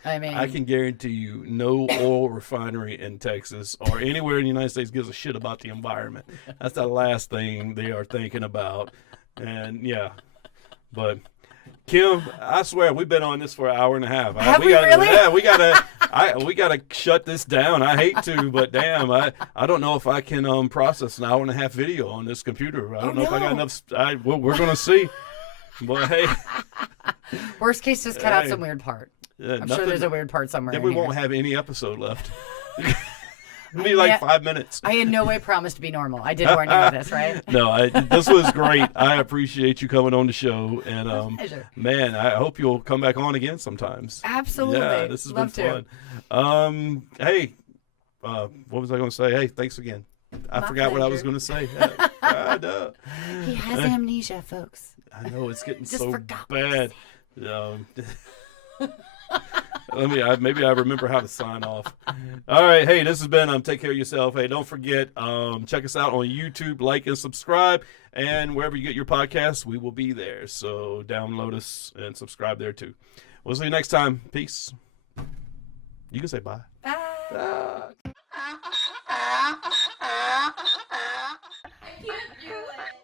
I mean, I can guarantee you no oil refinery in Texas or anywhere in the United States gives a shit about the environment. That's the last thing they are thinking about. And but Kim, I swear we've been on this for an hour and a half. Have we really? Yeah, we gotta shut this down. I hate to, but damn, I don't know if I can process an hour and a half video on this computer. I don't know if I got enough. We're gonna see. But hey, worst case, just cut out some weird part. I'm sure there's a weird part somewhere. Then we won't have any episode left. It'll be like 5 minutes. I in no way promised to be normal. I did warn you of this, right? No, this was great. I appreciate you coming on the show, and man, I hope you'll come back on again sometimes. Absolutely. Yeah, this has been fun. Hey, what was I going to say? Hey, thanks again. I forgot what I was going to say. He has amnesia, folks. I know it's getting Just so forgot. bad. Maybe I remember how to sign off. All right, hey, this has been Take Care of Yourself. Hey, don't forget, check us out on YouTube, like and subscribe, and wherever you get your podcasts, we will be there. So download us and subscribe there too. We'll see you next time. Peace. You can say bye. Bye. Ah.